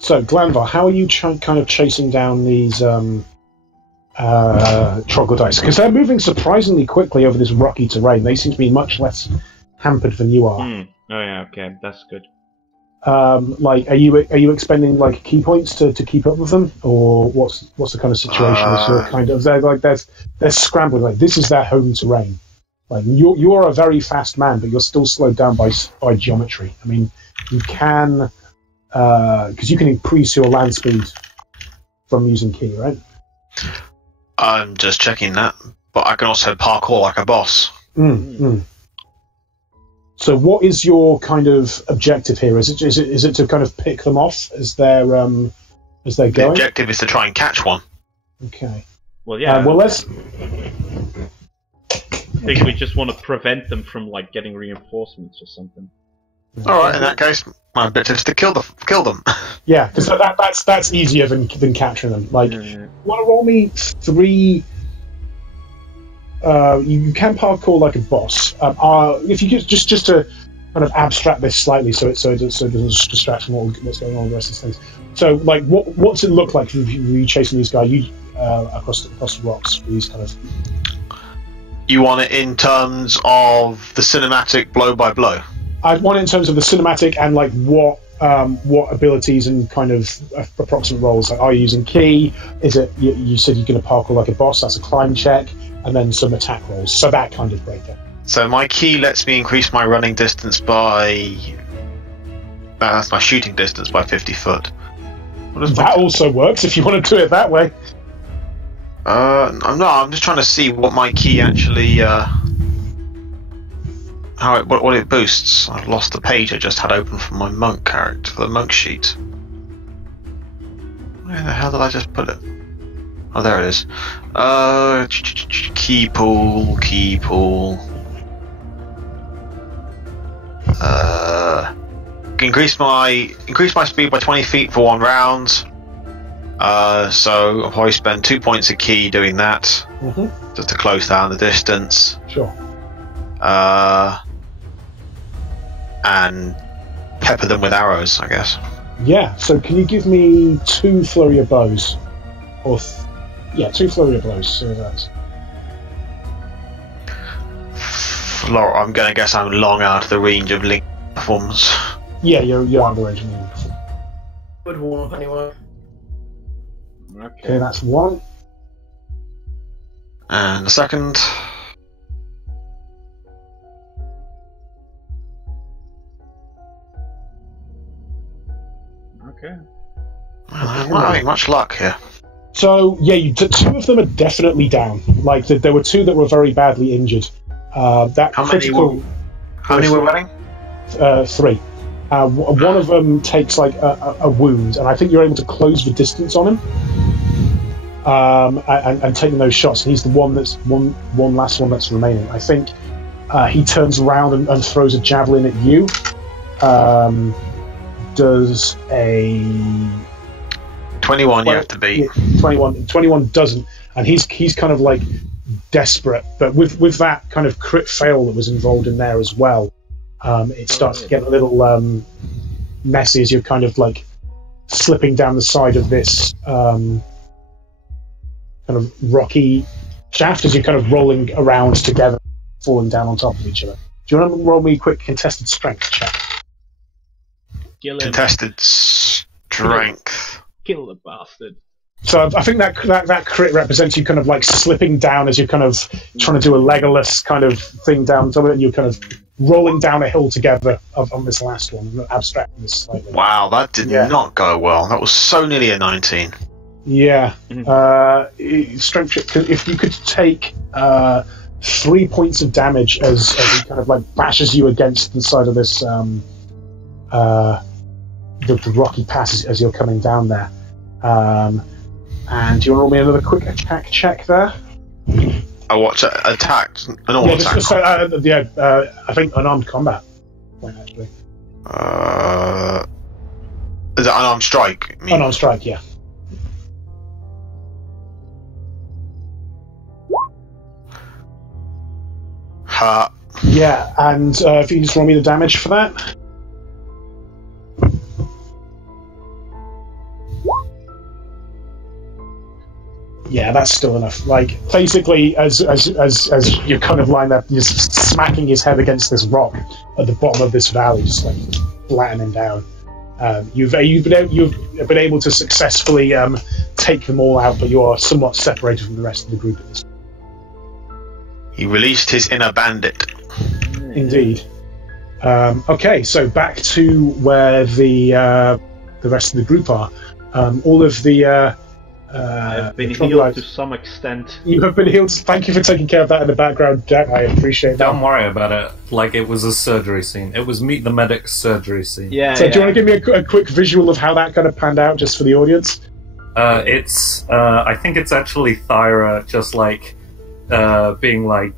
So, Glanvar, how are you kind of chasing down these troglodytes? Because they're moving surprisingly quickly over this rocky terrain. They seem to be much less hampered than you are. Oh yeah, okay, that's good. Like, are you expending like key points to keep up with them, or what's the kind of situation? So kind of they're scrambling. Like, this is their home terrain. Like, you are a very fast man, but you're still slowed down by geometry. I mean, you can because you can increase your land speed from using key, right? I'm just checking that, but I can also parkour like a boss. So, what is your kind of objective here? Is it to kind of pick them off as they're going? The objective is to try and catch one. Okay. Well, yeah. Well, let's. I think we just want to prevent them from like getting reinforcements or something. All right. In that case, my objective is to kill them. Yeah, because that's easier than capturing them. Like, you want to roll me 3? You can parkour like a boss. If you could just to kind of abstract this slightly, so it doesn't distract from what's going on with the rest of things. So, like, what's it look like if you chasing these guys across the rocks? These kind of. You want it in terms of the cinematic blow by blow. I want it in terms of the cinematic and like what abilities and kind of approximate roles. Like, are you using key? Is it you said you're going to parkour like a boss? That's a climb check, and then some attack rolls. So that kind of breakdown. So my key lets me increase my running distance by. That's my shooting distance by 50 foot. That also works if you want to do it that way. I'm just trying to see what my key actually. What it boosts. I've lost the page I just had open for my monk character, the monk sheet. Where the hell did I just put it? Oh, there it is. Key pool. Increase my speed by 20 feet for 1 round. So I'll probably spend 2 points of key doing that, just to close down the distance. Sure. And pepper them with arrows, I guess. Yeah. So can you give me 2 flurry of blows, or 2 flurry of blows? See that. I'm going to guess I'm long out of the range of link performance. Yeah, you're out of the range of link. Would warm up anyway. Okay, that's 1. And the second. Okay. I'm not having much luck here. So yeah, 2 of them are definitely down. Like there were 2 that were very badly injured. That How critical. many were running? 3. One of them takes like a wound, and I think you're able to close the distance on him, and taking those shots. And he's the one that's one last one that's remaining. I think he turns around and throws a javelin at you. Does a 21 you have to beat. 21 doesn't, and he's kind of like desperate, but with that kind of crit fail that was involved in there as well, it starts to get a little messy as you're kind of like slipping down the side of this kind of rocky shaft as you're kind of rolling around together, falling down on top of each other. Do you want to roll me a quick contested strength check? Contested strength. Kill the bastard. So I think that crit represents you kind of like slipping down as you're kind of trying to do a Legolas kind of thing down top of it, and you're kind of rolling down a hill together on this last one. I'm abstracting this slightly. Wow, that did not go well. That was so nearly a 19. Yeah. Strength check. If you could take 3 points of damage as he kind of like bashes you against the side of this the rocky pass as you're coming down there. And do you want to roll me another quick attack check there? I watch attack. An normal attack. I think unarmed combat. Actually. Is it unarmed strike? Unarmed strike, yeah. Yeah, and if you can just roll me the damage for that. Yeah, that's still enough. Like, basically, as you're kind of lined up, you're smacking his head against this rock at the bottom of this valley, just like flattening him down. You've been able to successfully take them all out, but you are somewhat separated from the rest of the group at this point. He released his inner bandit. Indeed. Okay, so back to where the rest of the group are. All of the I've been healed to some extent. You have been healed. Thank you for taking care of that in the background, Jack. I appreciate that. Don't worry about it. Like it was a surgery scene. It was Meet the Medic's surgery scene. Yeah. So, do you want to give me a quick visual of how that kind of panned out, just for the audience? I think it's actually Thyra just like being like,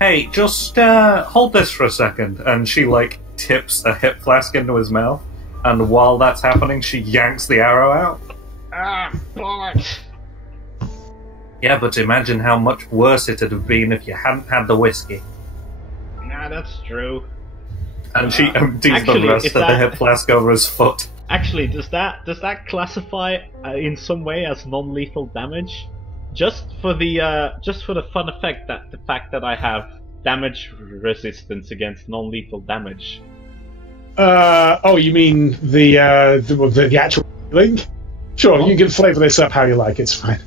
"Hey, just hold this for a second," and she like tips a hip flask into his mouth, and while that's happening, she yanks the arrow out. Ah, bollocks! Yeah, but imagine how much worse it'd have been if you hadn't had the whiskey. Nah, that's true. And she empties actually, the rest if of the that- hip flask over his foot. Actually, does that classify in some way as non-lethal damage? Just for the fun effect that the fact that I have damage resistance against non-lethal damage. Oh, you mean the actual healing? Sure, you can flavour this up how you like. It's fine.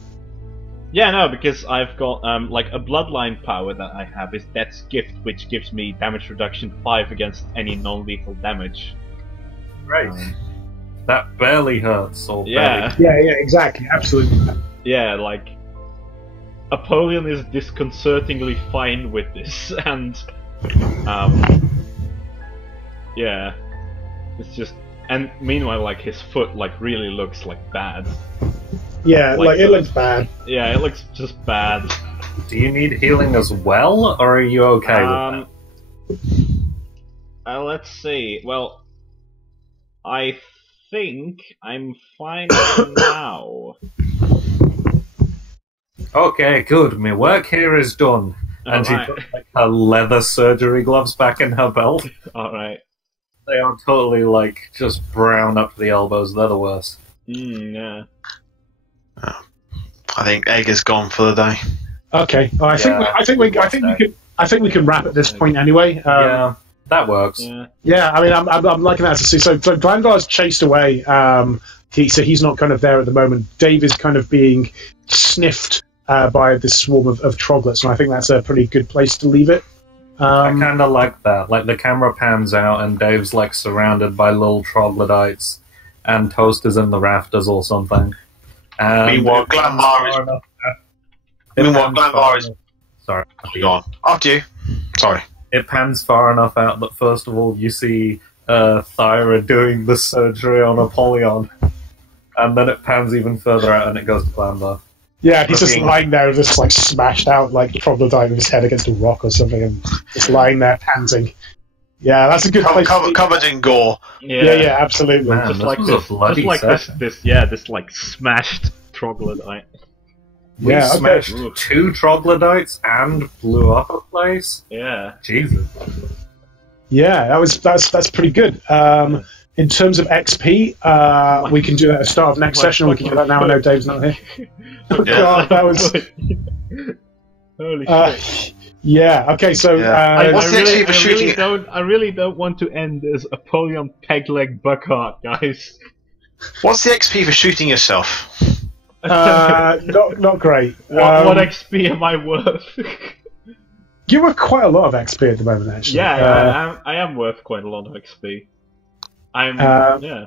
Yeah, no, because I've got like a bloodline power that I have is Death's Gift, which gives me damage reduction 5 against any non-lethal damage. Right. That barely hurts, or Yeah. Yeah, exactly, absolutely. Yeah, like Apollyon is disconcertingly fine with this, and yeah, it's just. And meanwhile, like his foot, like really looks like bad. Yeah, Like it the- looks bad. Yeah, it looks just bad. Do you need healing as well, or are you okay with that? Let's see. Well, I think I'm fine for now. Okay, good. My work here is done. And she Alright. puts like, her leather surgery gloves back in her belt. All right. They are totally like just brown up to the elbows. They're the worst. Yeah. I think Egg is gone for the day. Okay, I think we can wrap at this point anyway. Yeah, that works. Yeah. Yeah, I mean, I'm liking that to see. So Glangar's chased away. So he's not kind of there at the moment. Dave is kind of being sniffed by this swarm of troglodytes, and I think that's a pretty good place to leave it. I kind of like that. Like the camera pans out, and Dave's like surrounded by little troglodytes, and Toast is in the rafters or something. And Meanwhile, Glangar is. Sorry. Go on. After you. Sorry. It pans far enough out that first of all you see Thyra doing the surgery on Apollyon, and then it pans even further out and it goes to Glangar. Yeah, he's just Looking- lying there, just like smashed out, like troglodyte with his head against a rock or something, and just lying there panting. Yeah, that's a good place. to leave it. Covered in gore. Yeah, absolutely. Man, Just this like was a this, bloody just like session. this like smashed troglodyte. We Yeah, okay. smashed 2 troglodytes and blew up a place. Yeah. Jesus. Yeah, that's pretty good. In terms of XP, we can do that at the start of next session, or we can do that now. I know Dave's not here. Oh, God, that was. Holy Uh, shit! yeah. Okay. So. Yeah. What's the XP for shooting it? I really don't want to end as Apollyon Pegleg Buckhart, guys. What's the XP for shooting yourself? Not great. What XP am I worth? You were quite a lot of XP at the moment, actually. Yeah, I am worth quite a lot of XP. Yeah.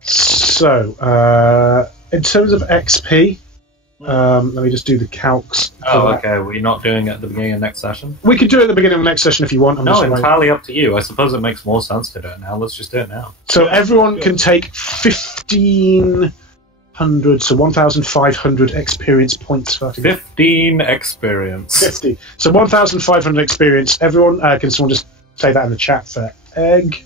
So, in terms of XP, let me just do the calcs. for Oh, that. okay. We're not doing it at the beginning of next session? We could do it at the beginning of the next session if you want. I'm No, just waiting. entirely up to you. I suppose it makes more sense to do it now. Let's just do it now. So everyone can take 1,500, so 1,500 experience points. For 15 experience. 50. So 1,500 experience. Everyone, can someone just say that in the chat for Egg?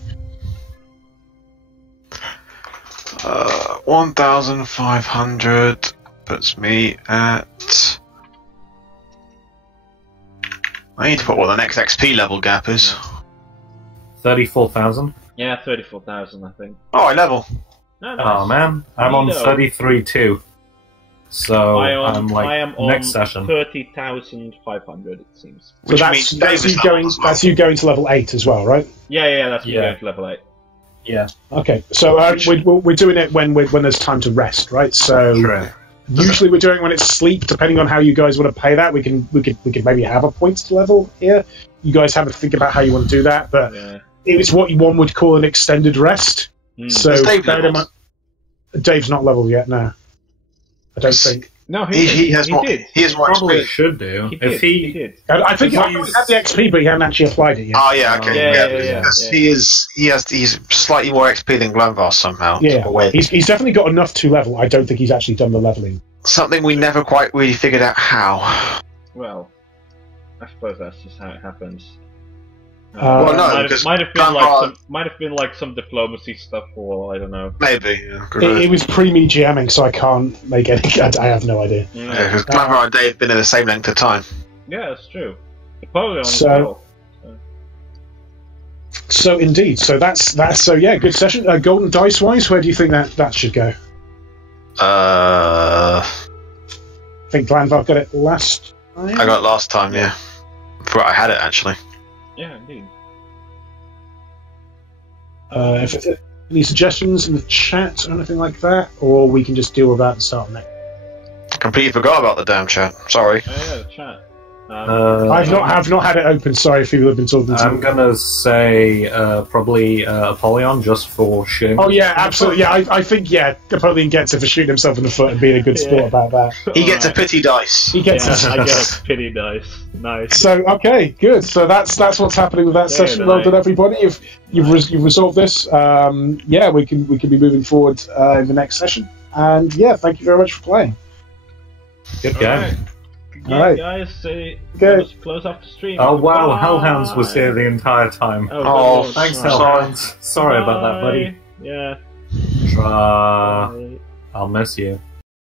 1,500 puts me at. I need to put what the next XP level gap is. 34,000. Yeah, 34,000, I think. Oh, I level. No, Oh, man. I'm on Neato. 33 too. So I I'm am on next session. 30,500. It seems. So that's you going. That's you going to level 8 as well, right? Yeah. That's me Yeah. going to level 8. Yeah, Okay. So we're doing it when there's time to rest, right? So true. usually we're doing it when it's sleep. Depending on how you guys want to play that, we can maybe have a points level here. You guys have a think about how you want to do that, but Yeah. it's what one would call an extended rest. So Is Dave bear in leveled? mind- Dave's not leveled yet. No, I don't think. No, He has more. did. He has more Probably XP. should do. He did. If He did. I think If he he's- had the XP, but he hadn't actually applied it yet. Oh yeah, okay. Yeah. Because he's slightly more XP than Glenvar somehow. Yeah, Or he's definitely got enough to level. I don't think he's actually done the leveling. something we never quite really figured out how. Well, I suppose that's just how it happens. Well, no, because might have been like Glenvar- some diplomacy stuff, or I don't know. Maybe. Yeah, It was pre-me GMing, so I can't make any. I have no idea. because Glenvar and Dave have been in the same length of time. Yeah, that's true. Probably on So- well. So indeed, so that's so yeah, good session. Golden dice wise, where do you think that should go? I I think Glanvar got it last time. got it last time. Yeah, I had it actually. Yeah, indeed. If any suggestions in the chat or anything like that, or we can just deal with that and start next. Completely forgot about the damn chat. Sorry. Oh yeah, the chat. I've not had it open. Sorry if people have been talking to I'm me. gonna say probably Apollyon just for shooting. Oh yeah, absolutely. Yeah, I think Napoleon gets it for shooting himself in the foot and being a good sport Yeah. about that. He gets a Alright. pity dice. He gets Yeah, it. I get a pity dice. Nice. So okay, good. So that's what's happening with that Yeah, session. Well nice. done, everybody. If you've resolved this, we can be moving forward in the next session. And yeah, thank you very much for playing. Good game. Alright. Yeah, Alright. guys, Okay. close off the stream. Oh wow, Bye. Hellhounds was here the entire time. Oh, Thanks, sorry. Hellhounds. Sorry about that, buddy. Yeah. I'll miss you.